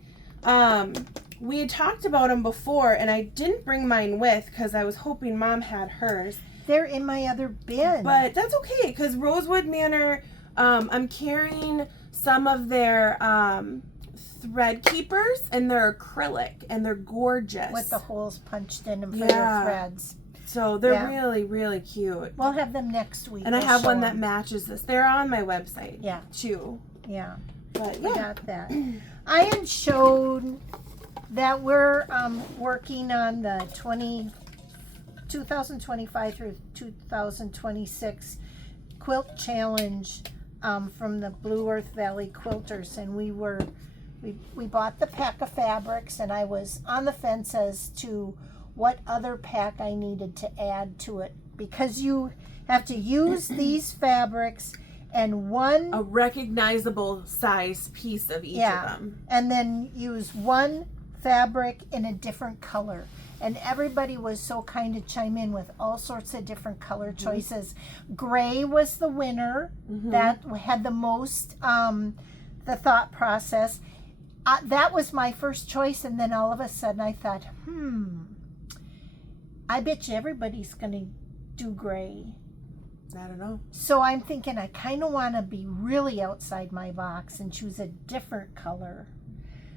we had talked about them before, and I didn't bring mine with because I was hoping Mom had hers. They're in my other bin. But that's okay because Rosewood Manor, I'm carrying some of their thread keepers, and they're acrylic, and they're gorgeous. With the holes punched in them for your threads. So they're really, really cute. We'll have them next week. And I have one that matches this. They're on my website. Yeah. Too. Yeah. But I got that. I had showed that we're working on the 2025 through 2026 quilt challenge from the Blue Earth Valley Quilters, and we bought the pack of fabrics, and I was on the fence as to what other pack I needed to add to it, because you have to use these fabrics and a recognizable size piece of each of them, and then use one fabric in a different color. And everybody was so kind to chime in with all sorts of different color choices. Gray was the winner. That had the most the thought process. That was my first choice, and then all of a sudden I thought, I bet you everybody's gonna do gray. I don't know. So I'm thinking I kind of want to be really outside my box and choose a different color.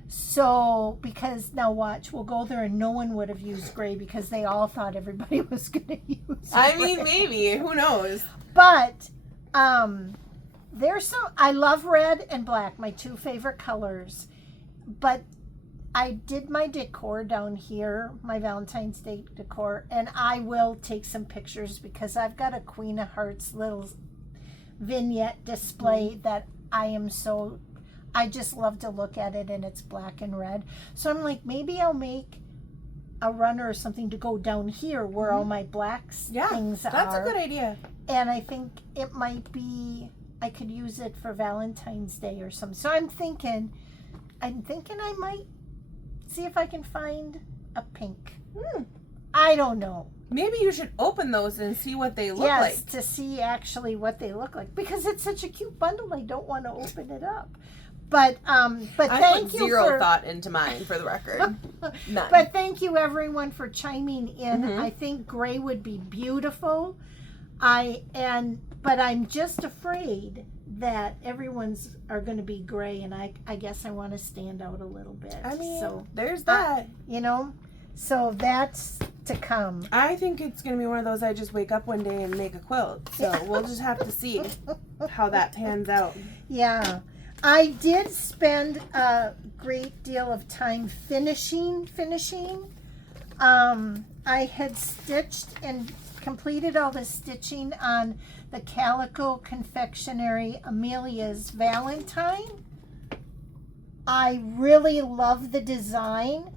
So, because now watch, we'll go there and no one would have used gray because they all thought everybody was going to use gray. I mean, maybe. Who knows? But there's some, I love red and black, my 2 favorite colors. But I did my decor down here, my Valentine's Day decor, and I will take some pictures because I've got a Queen of Hearts little vignette display that I just love to look at it, and it's black and red. So I'm like, maybe I'll make a runner or something to go down here where all my black things are. That's a good idea. And I think it might be, I could use it for Valentine's Day or something. So I'm thinking I might see if I can find a pink. I don't know. Maybe you should open those and see what they look like. Yes, to see actually what they look like. Because it's such a cute bundle, I don't want to open it up. But I thank put you zero for thought into mine, for the record. None. But thank you everyone for chiming in. Mhm. I think gray would be beautiful. But I'm just afraid that everyone's are going to be gray, and I guess I want to stand out a little bit. I mean, so there's that. So that's to come. I think it's going to be one of those I just wake up one day and make a quilt. So we'll just have to see how that pans out. Yeah. I did spend a great deal of time finishing. I had stitched and completed all the stitching on the Calico Confectionery Amelia's Valentine. I really love the design.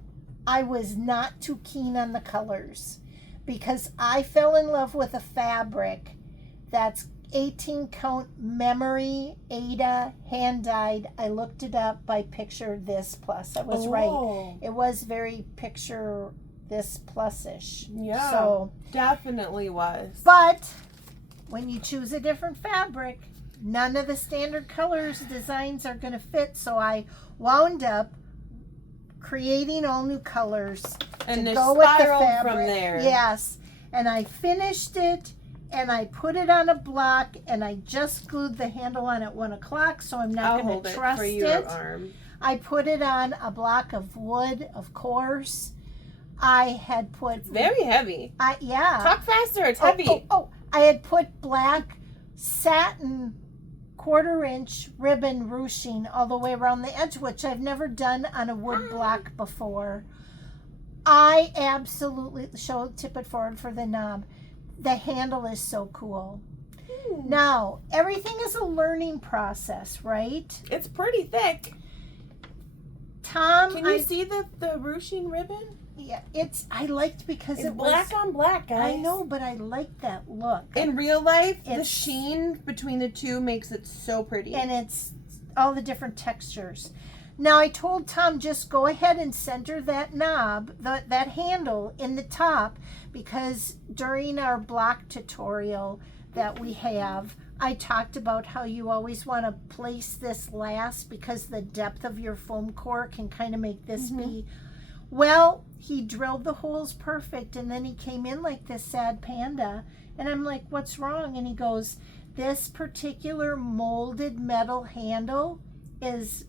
I was not too keen on the colors because I fell in love with a fabric that's 18 count memory Ada hand dyed. I looked it up by Picture This Plus. I was right. It was very Picture This Plus-ish. Yeah, so definitely was. But when you choose a different fabric, none of the standard colors designs are going to fit. So I wound up creating all new colors and to go with the fabric. From there. Yes, and I finished it. And I put it on a block, and I just glued the handle on at 1 o'clock, so I'm not going to trust it. For your arm. I put it on a block of wood, of course. I had put... It's very heavy. Yeah. Talk faster, it's heavy. I had put black satin 1/4-inch ribbon ruching all the way around the edge, which I've never done on a wood block before. I absolutely... Tip it forward for the knob. The handle is so cool. Now, everything is a learning process, right? It's pretty thick. Tom, can you see the ruching ribbon? Yeah, I liked because it's black on black, guys. I know, but I like that look. In real life, the sheen between the two makes it so pretty. And it's all the different textures. Now, I told Tom, just go ahead and center that knob, that handle in the top, because during our block tutorial that we have, I talked about how you always want to place this last because the depth of your foam core can kind of make this be. Well, he drilled the holes perfect, and then he came in like this sad panda, and I'm like, what's wrong? And he goes, this particular molded metal handle is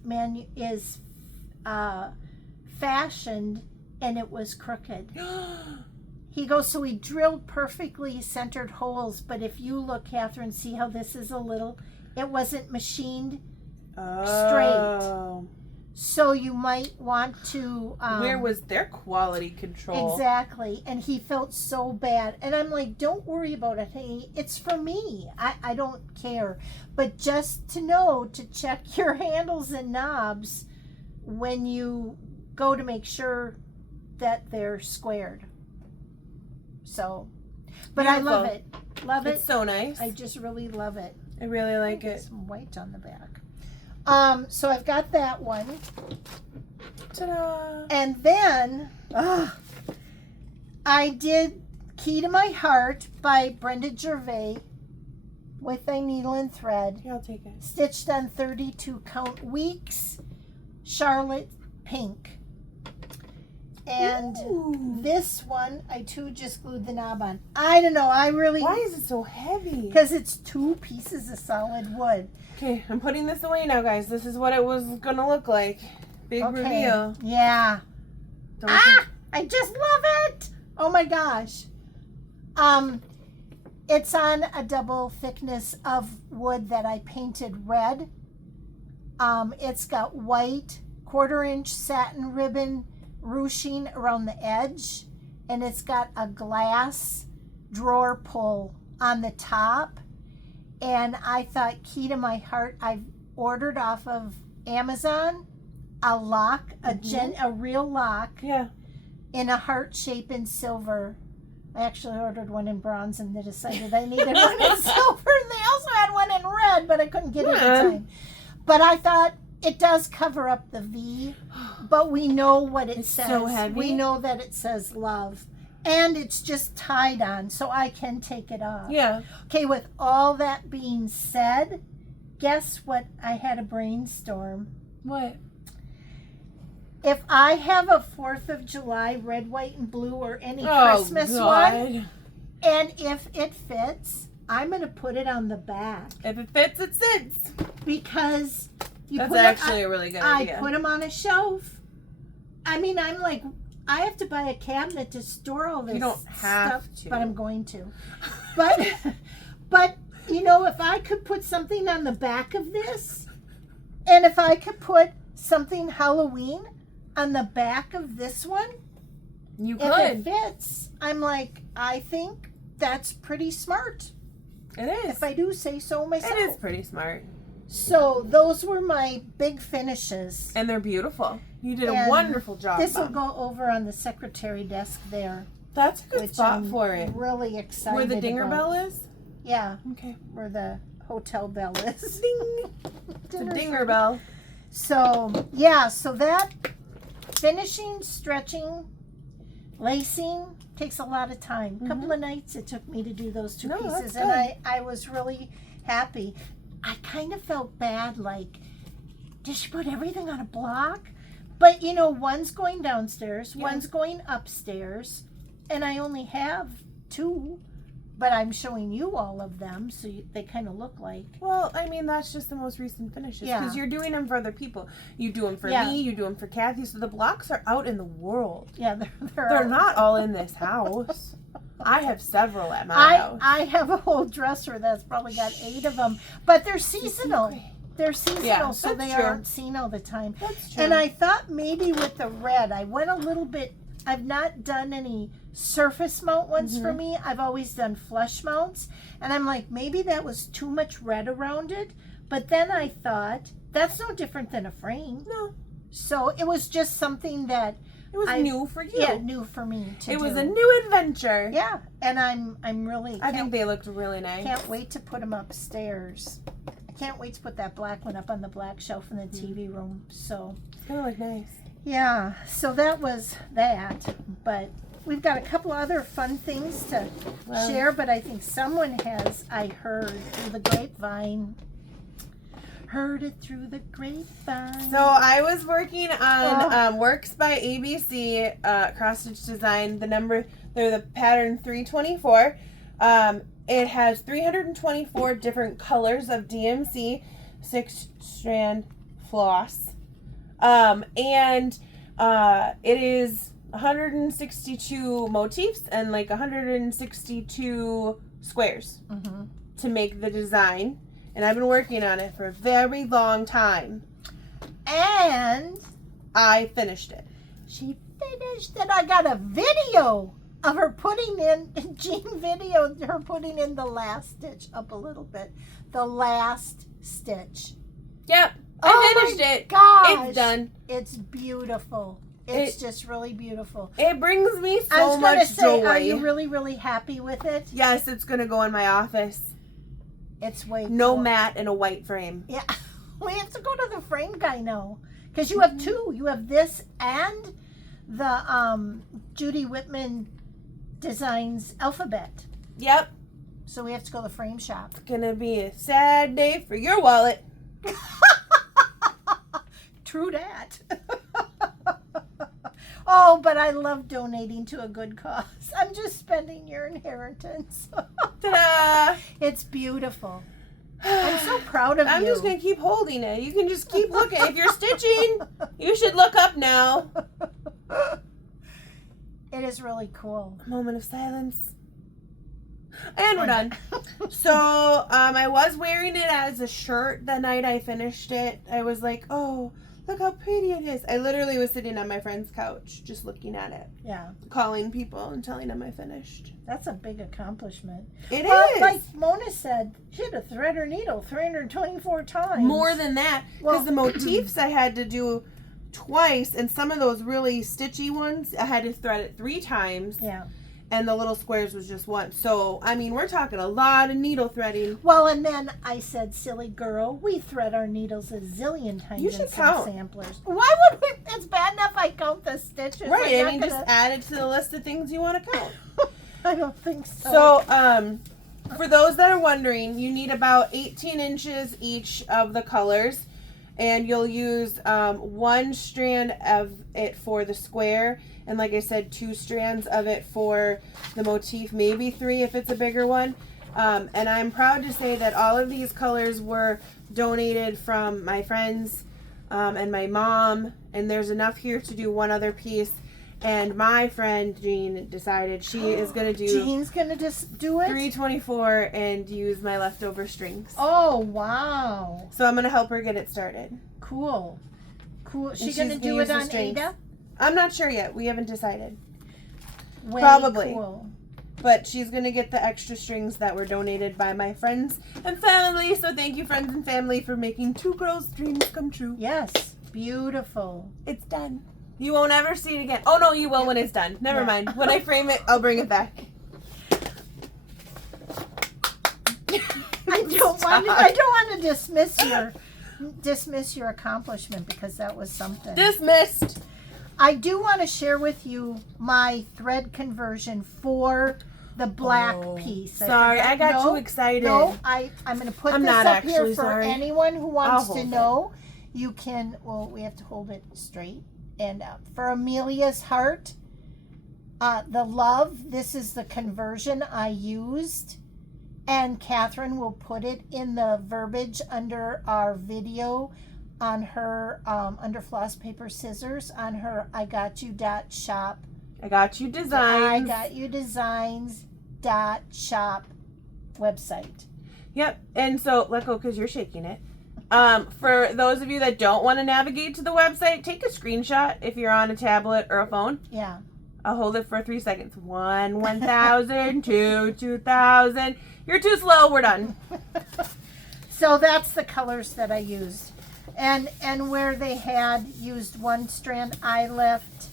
fashioned, and it was crooked. He goes, so he drilled perfectly centered holes, but if you look, Catherine, see how this is it wasn't machined straight. So you might want to... where was their quality control? Exactly. And he felt so bad. And I'm like, don't worry about it. Hey, it's for me. I don't care. But just to know to check your handles and knobs when you go to make sure that they're squared. So, but beautiful. I love it. Love it. It's so nice. I just really love it. I really like it. Some white on the back. So I've got that one. Ta-da! And then I did Key to My Heart by Brenda Gervais with a needle and thread. Here, I'll take it. Stitched on 32 count weeks. Charlotte Pink. And this one, I too just glued the knob on. I don't know. Why is it so heavy? Because it's 2 pieces of solid wood. Okay, I'm putting this away now, guys. This is what it was going to look like. Big reveal. Yeah. I just love it. Oh my gosh. It's on a double thickness of wood that I painted red. It's got white 1/4-inch satin ribbon ruching around the edge, and it's got a glass drawer pull on the top. And I thought, Key to My Heart, I've ordered off of Amazon a lock, a real lock, in a heart shape in silver. I actually ordered one in bronze, and they decided I needed one in silver, and they also had one in red, but I couldn't get it in time. But I thought, it does cover up the V, but we know what it says. So heavy. We know that it says love. And it's just tied on, so I can take it off. Yeah. Okay, with all that being said, guess what? I had a brainstorm. What? If I have a 4th of July red, white, and blue or any Christmas one, and if it fits, I'm going to put it on the back. If it fits, it sits. Because that's actually a really good idea. I put them on a shelf. I mean, I'm like, I have to buy a cabinet to store all this you don't have stuff, to. but I'm going to. But you know, if I could put something on the back of this, and if I could put something Halloween on the back of this one, you could. If it fits, I'm like, I think that's pretty smart. It is. If I do say so myself. It is pretty smart. So those were my big finishes. And they're beautiful. You did a wonderful job. This will go over on the secretary desk there. That's a good spot for it. Really excited. Where the dinger about. bell is? Yeah. Okay. Where the hotel bell is. Ding. It's a dinger bell. So, yeah. So that finishing, stretching, lacing takes a lot of time. A couple of nights it took me to do those two pieces. And I was really happy. I kind of felt bad, like, did she put everything on a block? But, you know, one's going downstairs, one's going upstairs, and I only have 2, but I'm showing you all of them, so they kind of look like. Well, I mean, that's just the most recent finishes, because you're doing them for other people. You do them for me, you do them for Kathy, so the blocks are out in the world. Yeah, they're not all in this house. I have several at my house. I have a whole dresser that's probably got 8 of them, but they're seasonal. They're seasonal, so they aren't seen all the time. That's true. And I thought maybe with the red, I went a little bit, I've not done any surface mount ones for me. I've always done flush mounts. And I'm like, maybe that was too much red around it. But then I thought, that's no different than a frame. No. So it was just something that it was new for you. Yeah, new for me to do. It was a new adventure. Yeah, and I'm really. I think they looked really nice. Can't wait to put them upstairs. I can't wait to put that black one up on the black shelf in the TV room. So it's gonna look nice. Yeah. So that was that. But we've got a couple other fun things to share. But I think someone has. I heard through the grapevine. Heard it through the grapevine. So I was working on Works by ABC cross stitch design. They're the pattern 324. It has 324 different colors of DMC 6-strand floss, and it is 162 motifs and like 162 squares to make the design. And I've been working on it for a very long time. And I finished it. She finished it. I got a video of her putting in, Jean videoed her putting in the last stitch up a little bit. The last stitch. Yep. I finished it. Gosh. It's done. It's beautiful. It's just really beautiful. It brings me so much joy. I was going to say, are you really, really happy with it? Yes, it's going to go in my office. It's way cool. Mat and a white frame. Yeah. We have to go to the frame guy now. Because you have 2. You have this and the Judy Whitman Designs alphabet. Yep. So we have to go to the frame shop. It's going to be a sad day for your wallet. True that. Oh, but I love donating to a good cause. I'm just spending your inheritance. Ta-da! It's beautiful. I'm so proud of you. I'm just going to keep holding it. You can just keep looking. If you're stitching, you should look up now. It is really cool. Moment of silence. And we're done. So, I was wearing it as a shirt the night I finished it. I was like, oh, look how pretty it is. I literally was sitting on my friend's couch just looking at it. Yeah. Calling people and telling them I finished. That's a big accomplishment. It is. Like Mona said, she had to thread her needle 324 times. More than that. Because the motifs I had to do twice, and some of those really stitchy ones, I had to thread it 3 times. Yeah. And the little squares was just 1. So, I mean, we're talking a lot of needle threading. Well, and then I said, silly girl, we thread our needles a zillion times. You should count. Samplers. Why would we? It's bad enough I count the stitches. Right, I mean, just add it to the list of things you want to count. I don't think so. So, for those that are wondering, you need about 18 inches each of the colors. And you'll use one strand of it for the square, and like I said, 2 strands of it for the motif, maybe 3 if it's a bigger one. And I'm proud to say that all of these colors were donated from my friends and my mom, and there's enough here to do one other piece. And my friend Jean decided she is going to do... Jean's going to just do it? 324 and use my leftover strings. Oh, wow. So I'm going to help her get it started. Cool. Cool. And She's going to do it on Ada? I'm not sure yet. We haven't decided. Way Probably. Cool. But she's going to get the extra strings that were donated by my friends and family. So thank you, friends and family, for making 2 girls' dreams come true. Yes. Beautiful. It's done. You won't ever see it again. Oh, no, you will when it's done. Never mind. When I frame it, I'll bring it back. I don't want to dismiss your accomplishment, because that was something. Dismissed. I do want to share with you my thread conversion for the black piece. Sorry, I got too excited. No, I'm going to put this up here for anyone who wants to know. You can, well, we have to hold it straight. And for Amelia's heart, the love, this is the conversion I used. And Catherine will put it in the verbiage under our video on her, under Floss, Paper, Scissors, on her I Got You .shop. I Got You Designs. I Got You Designs .shop website. Yep. And so, let go because you're shaking it. For those of you that don't want to navigate to the website, take a screenshot if you're on a tablet or a phone. Yeah. I'll hold it for 3 seconds. 1, 1,000, 2, 2,000. You're too slow. We're done. So that's the colors that I used. And where they had used one strand, I left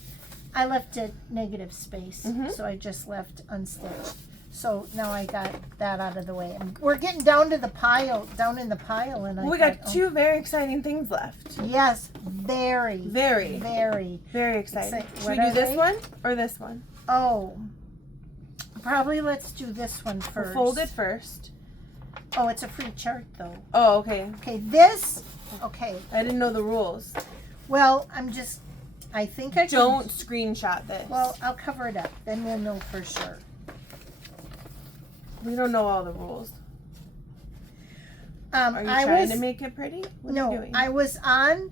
it negative space. So I just left unstitched. So now I got that out of the way. And we're getting down in the pile, and we got 2 very exciting things left. Yes, very exciting. Should we do this one or this one? Oh, probably let's do this one first. We'll fold it first. Oh, it's a free chart though. Oh, okay. Okay, this. Okay. I didn't know the rules. Well, I think I don't screenshot this. Well, I'll cover it up. Then we'll know for sure. We don't know all the rules. Are you trying to make it pretty? What are you doing? I was on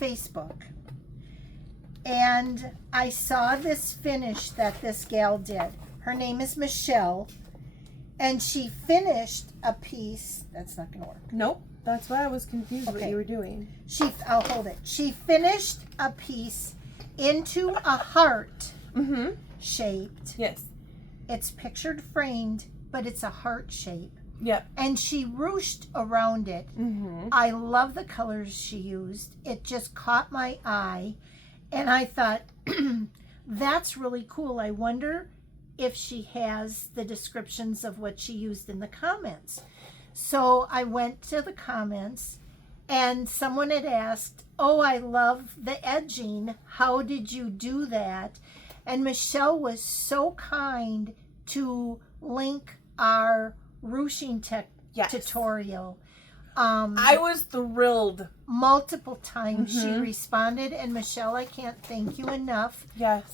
Facebook, and I saw this finish that this gal did. Her name is Michelle, and she finished a piece. That's not going to work. Nope. That's why I was confused what you were doing. I'll hold it. She finished a piece into a heart shaped. Yes. It's pictured framed, but it's a heart shape. Yep. And she ruched around it. I love the colors she used. It just caught my eye. And I thought, that's really cool. I wonder if she has the descriptions of what she used in the comments. So I went to the comments, and someone had asked, oh, I love the edging. How did you do that? And Michelle was so kind to link our ruching tutorial. I was thrilled. Multiple times she responded, and Michelle, I can't thank you enough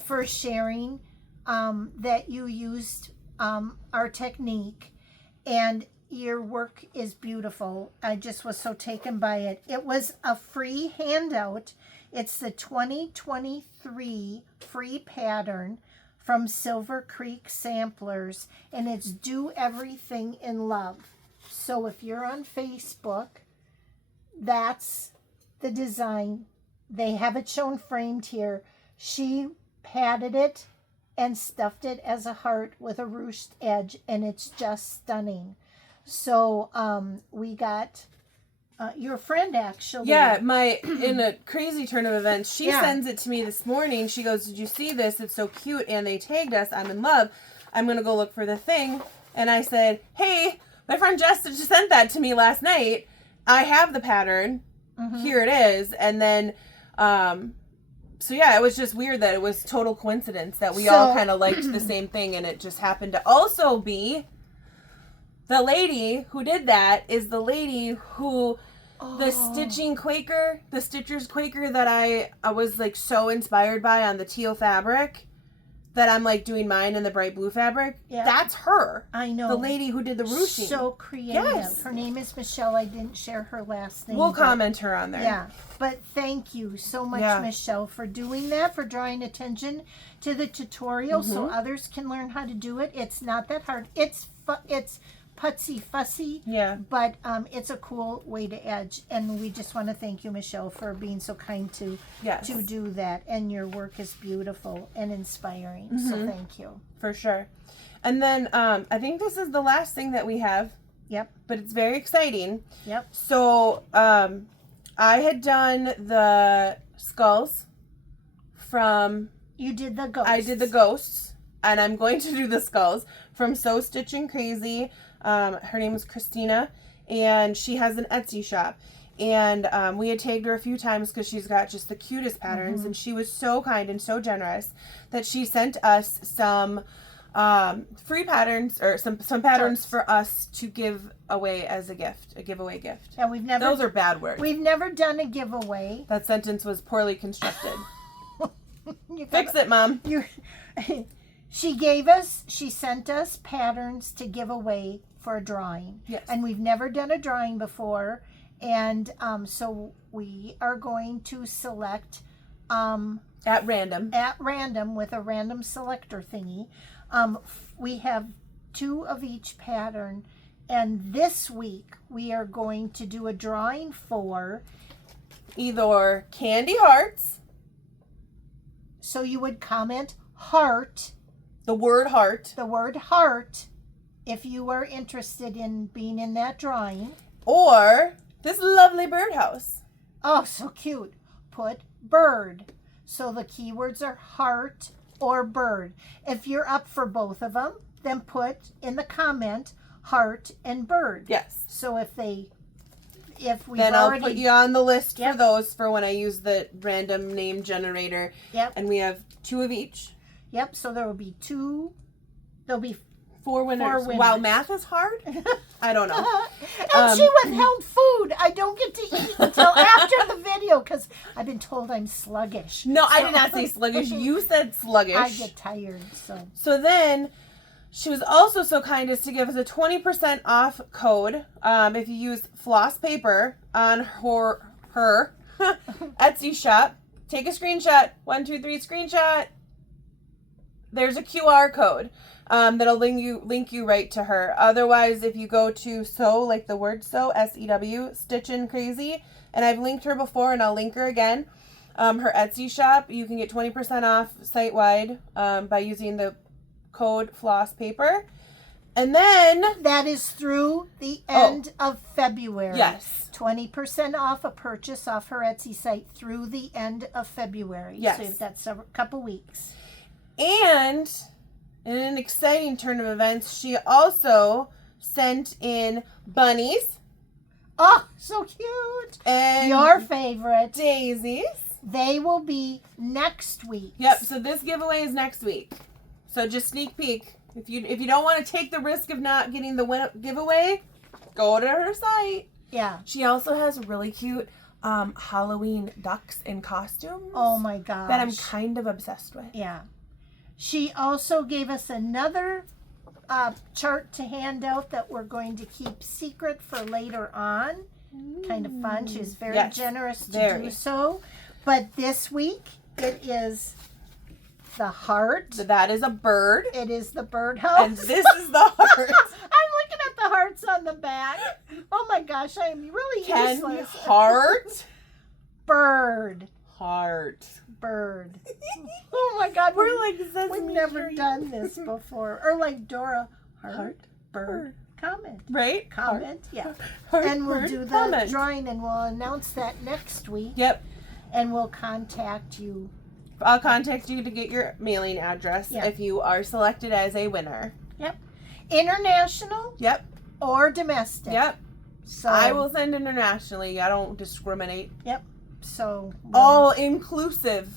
for sharing that you used our technique, and your work is beautiful. I just was so taken by it. It was a free handout. It's the 2023 free pattern from Silver Creek Samplers, and it's Do Everything in Love. So if you're on Facebook, that's the design. They have it shown framed here. She padded it and stuffed it as a heart with a ruched edge, and it's just stunning. So we got your friend actually. Yeah, in a crazy turn of events, she sends it to me this morning. She goes, did you see this? It's so cute, and they tagged us. I'm in love. I'm going to go look for the thing. And I said, hey, my friend Jess just sent that to me last night. I have the pattern. Here it is. And then, so yeah, it was just weird that it was total coincidence that we all kind of liked the same thing, and it just happened to also be the lady who did that is the lady who The Stitching Quaker, the Stitcher's Quaker that I was like so inspired by on the teal fabric that I'm like doing mine in the bright blue fabric. Yeah. That's her. I know. The lady who did the ruching. So creative. Yes. Her name is Michelle. I didn't share her last name. We'll but- comment her on there. Yeah. But thank you so much, Yeah. Michelle, for doing that, for drawing attention to the tutorial so Mhm. others can learn how to do it. It's not that hard. It's putsy fussy. Yeah. But it's a cool way to edge, and we just want to thank you, Michelle, for being so kind to Yes. do that. And your work is beautiful and inspiring. So Mhm. thank you. For sure. And then I think this is the last thing that we have. Yep. But it's very exciting. Yep. So I had done the skulls from... You did the ghosts. I did the ghosts, and I'm going to do the skulls from SewStitchnKrazee. Her name is Christina, and she has an Etsy shop. And we had tagged her a few times because she's got just the cutest patterns, and she was so kind and so generous that she sent us some free patterns, or some patterns for us to give away as a gift, a giveaway gift. And we've never... Those are bad words. We've never done a giveaway. That sentence was poorly constructed. You Fix it, Mom. She sent us patterns to give away for a drawing. Yes. And we've never done a drawing before. And so we are going to select At random. with a random selector thingy. We have 2 of each pattern. And this week we are going to do a drawing for... Either candy hearts. So you would comment heart. The word heart. The word heart, if you are interested in being in that drawing. Or this lovely birdhouse. Oh, so cute. Put bird. So the keywords are heart or bird. If you're up for both of them, then put in the comment heart and bird. Yes. So if we've Then already... I'll put you on the list Yep. for those for when I use the random name generator. Yep. And we have 2 of each. Yep, so there will be 2. There'll be 4 winners. 4 winners. Wow, math is hard? I don't know. And she withheld food. I don't get to eat until after the video because I've been told I'm sluggish. No, I did not say sluggish. You said sluggish. I get tired, so. So then, she was also so kind as to give us a 20% off code if you use Floss paper on her Etsy shop. Take a screenshot. 1, 2, 3, screenshot. There's a QR code that'll link you right to her. Otherwise, if you go to sew, like the word sew, SEW, SewStitchnKrazee, and I've linked her before and I'll link her again. Her Etsy shop, you can get 20% off site-wide by using the code Floss paper. And then... That is through the end of February. Yes. 20% off a purchase off her Etsy site through the end of February. Yes. So that's a couple weeks. And in an exciting turn of events, she also sent in bunnies. Oh, so cute. And your favorite. daisies. They will be next week. Yep, so this giveaway is next week. So just sneak peek. If you don't want to take the risk of not getting the giveaway, go to her site. Yeah. She also has really cute Halloween ducks in costumes. Oh my gosh. That I'm kind of obsessed with. Yeah. She also gave us another chart to hand out that we're going to keep secret for later on. Kind of fun. She's very generous to do so. But this week, it is the heart. That is a bird. It is the birdhouse. And this is the heart. I'm looking at the hearts on the back. Oh my gosh, I am really useless. Heart. Bird. Heart. Bird. Oh my God, We're like we've never done this before. Or like Dora. Heart. Bird. Comment. Right? Comment. Yeah. Heart, And we'll bird, do the comment. drawing and we'll announce that next week. Yep. And we'll contact you. I'll contact you to get your mailing address Yeah. if you are selected as a winner. Yep. International Yep. or domestic. Yep. So I will send internationally. I don't discriminate. Yep. So All inclusive.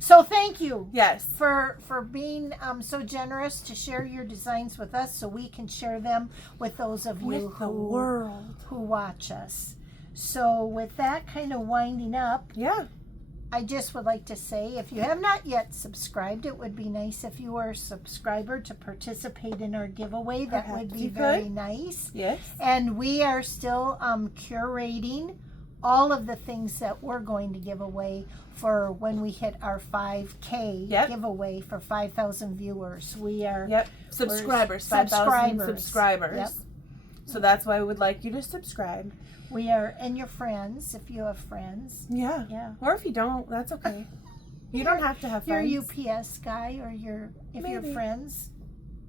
So thank you. Yes. For being so generous to share your designs with us so we can share them with those of you With the world. who watch us. So with that kind of winding up, Yeah. I just would like to say, if you have not yet subscribed, it would be nice if you were a subscriber to participate in our giveaway. That Perhaps would be you very could. nice. Yes. And we are still curating all of the things that we're going to give away for when we hit our 5K Yep. giveaway for 5,000 viewers. We are Yep. Subscribers. we're 5,000 subscribers. Yep. So that's why we would like you to subscribe. We are, and your friends, if you have friends. Yeah. Yeah. Or if you don't, that's okay. You don't have to have friends. Your UPS guy or your Maybe. friends.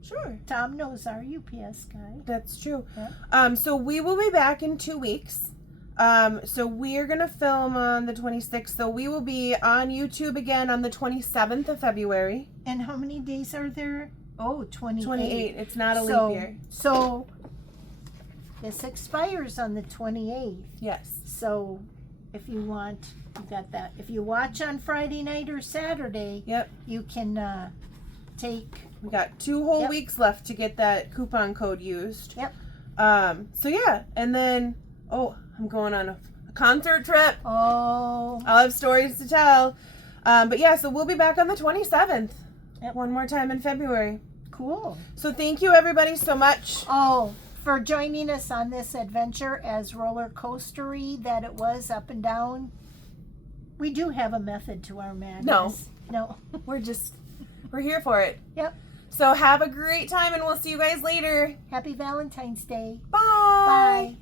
Sure. Tom knows our UPS guy. That's true. Yep. So we will be back in 2 weeks. So we're going to film on the 26th. So we will be on YouTube again on the 27th of February. And how many days are there? Oh, 28. 28. It's not a So- leap year. So this expires on the 28th. Yes. So if you want, you got that. If you watch on Friday night or Saturday, Yep. you can take. We got 2 whole Yep. weeks left to get that coupon code used. Yep. So yeah. And then, I'm going on a concert trip. Oh, I'll have stories to tell. But yeah, so we'll be back on the 27th. Yep. One more time in February. cool. So thank you everybody so much. Oh, for joining us on this adventure, as roller coastery that it was, up and down. We do have a method to our madness. No. We're here for it. Yep. So have a great time and we'll see you guys later. Happy Valentine's Day. Bye. Bye.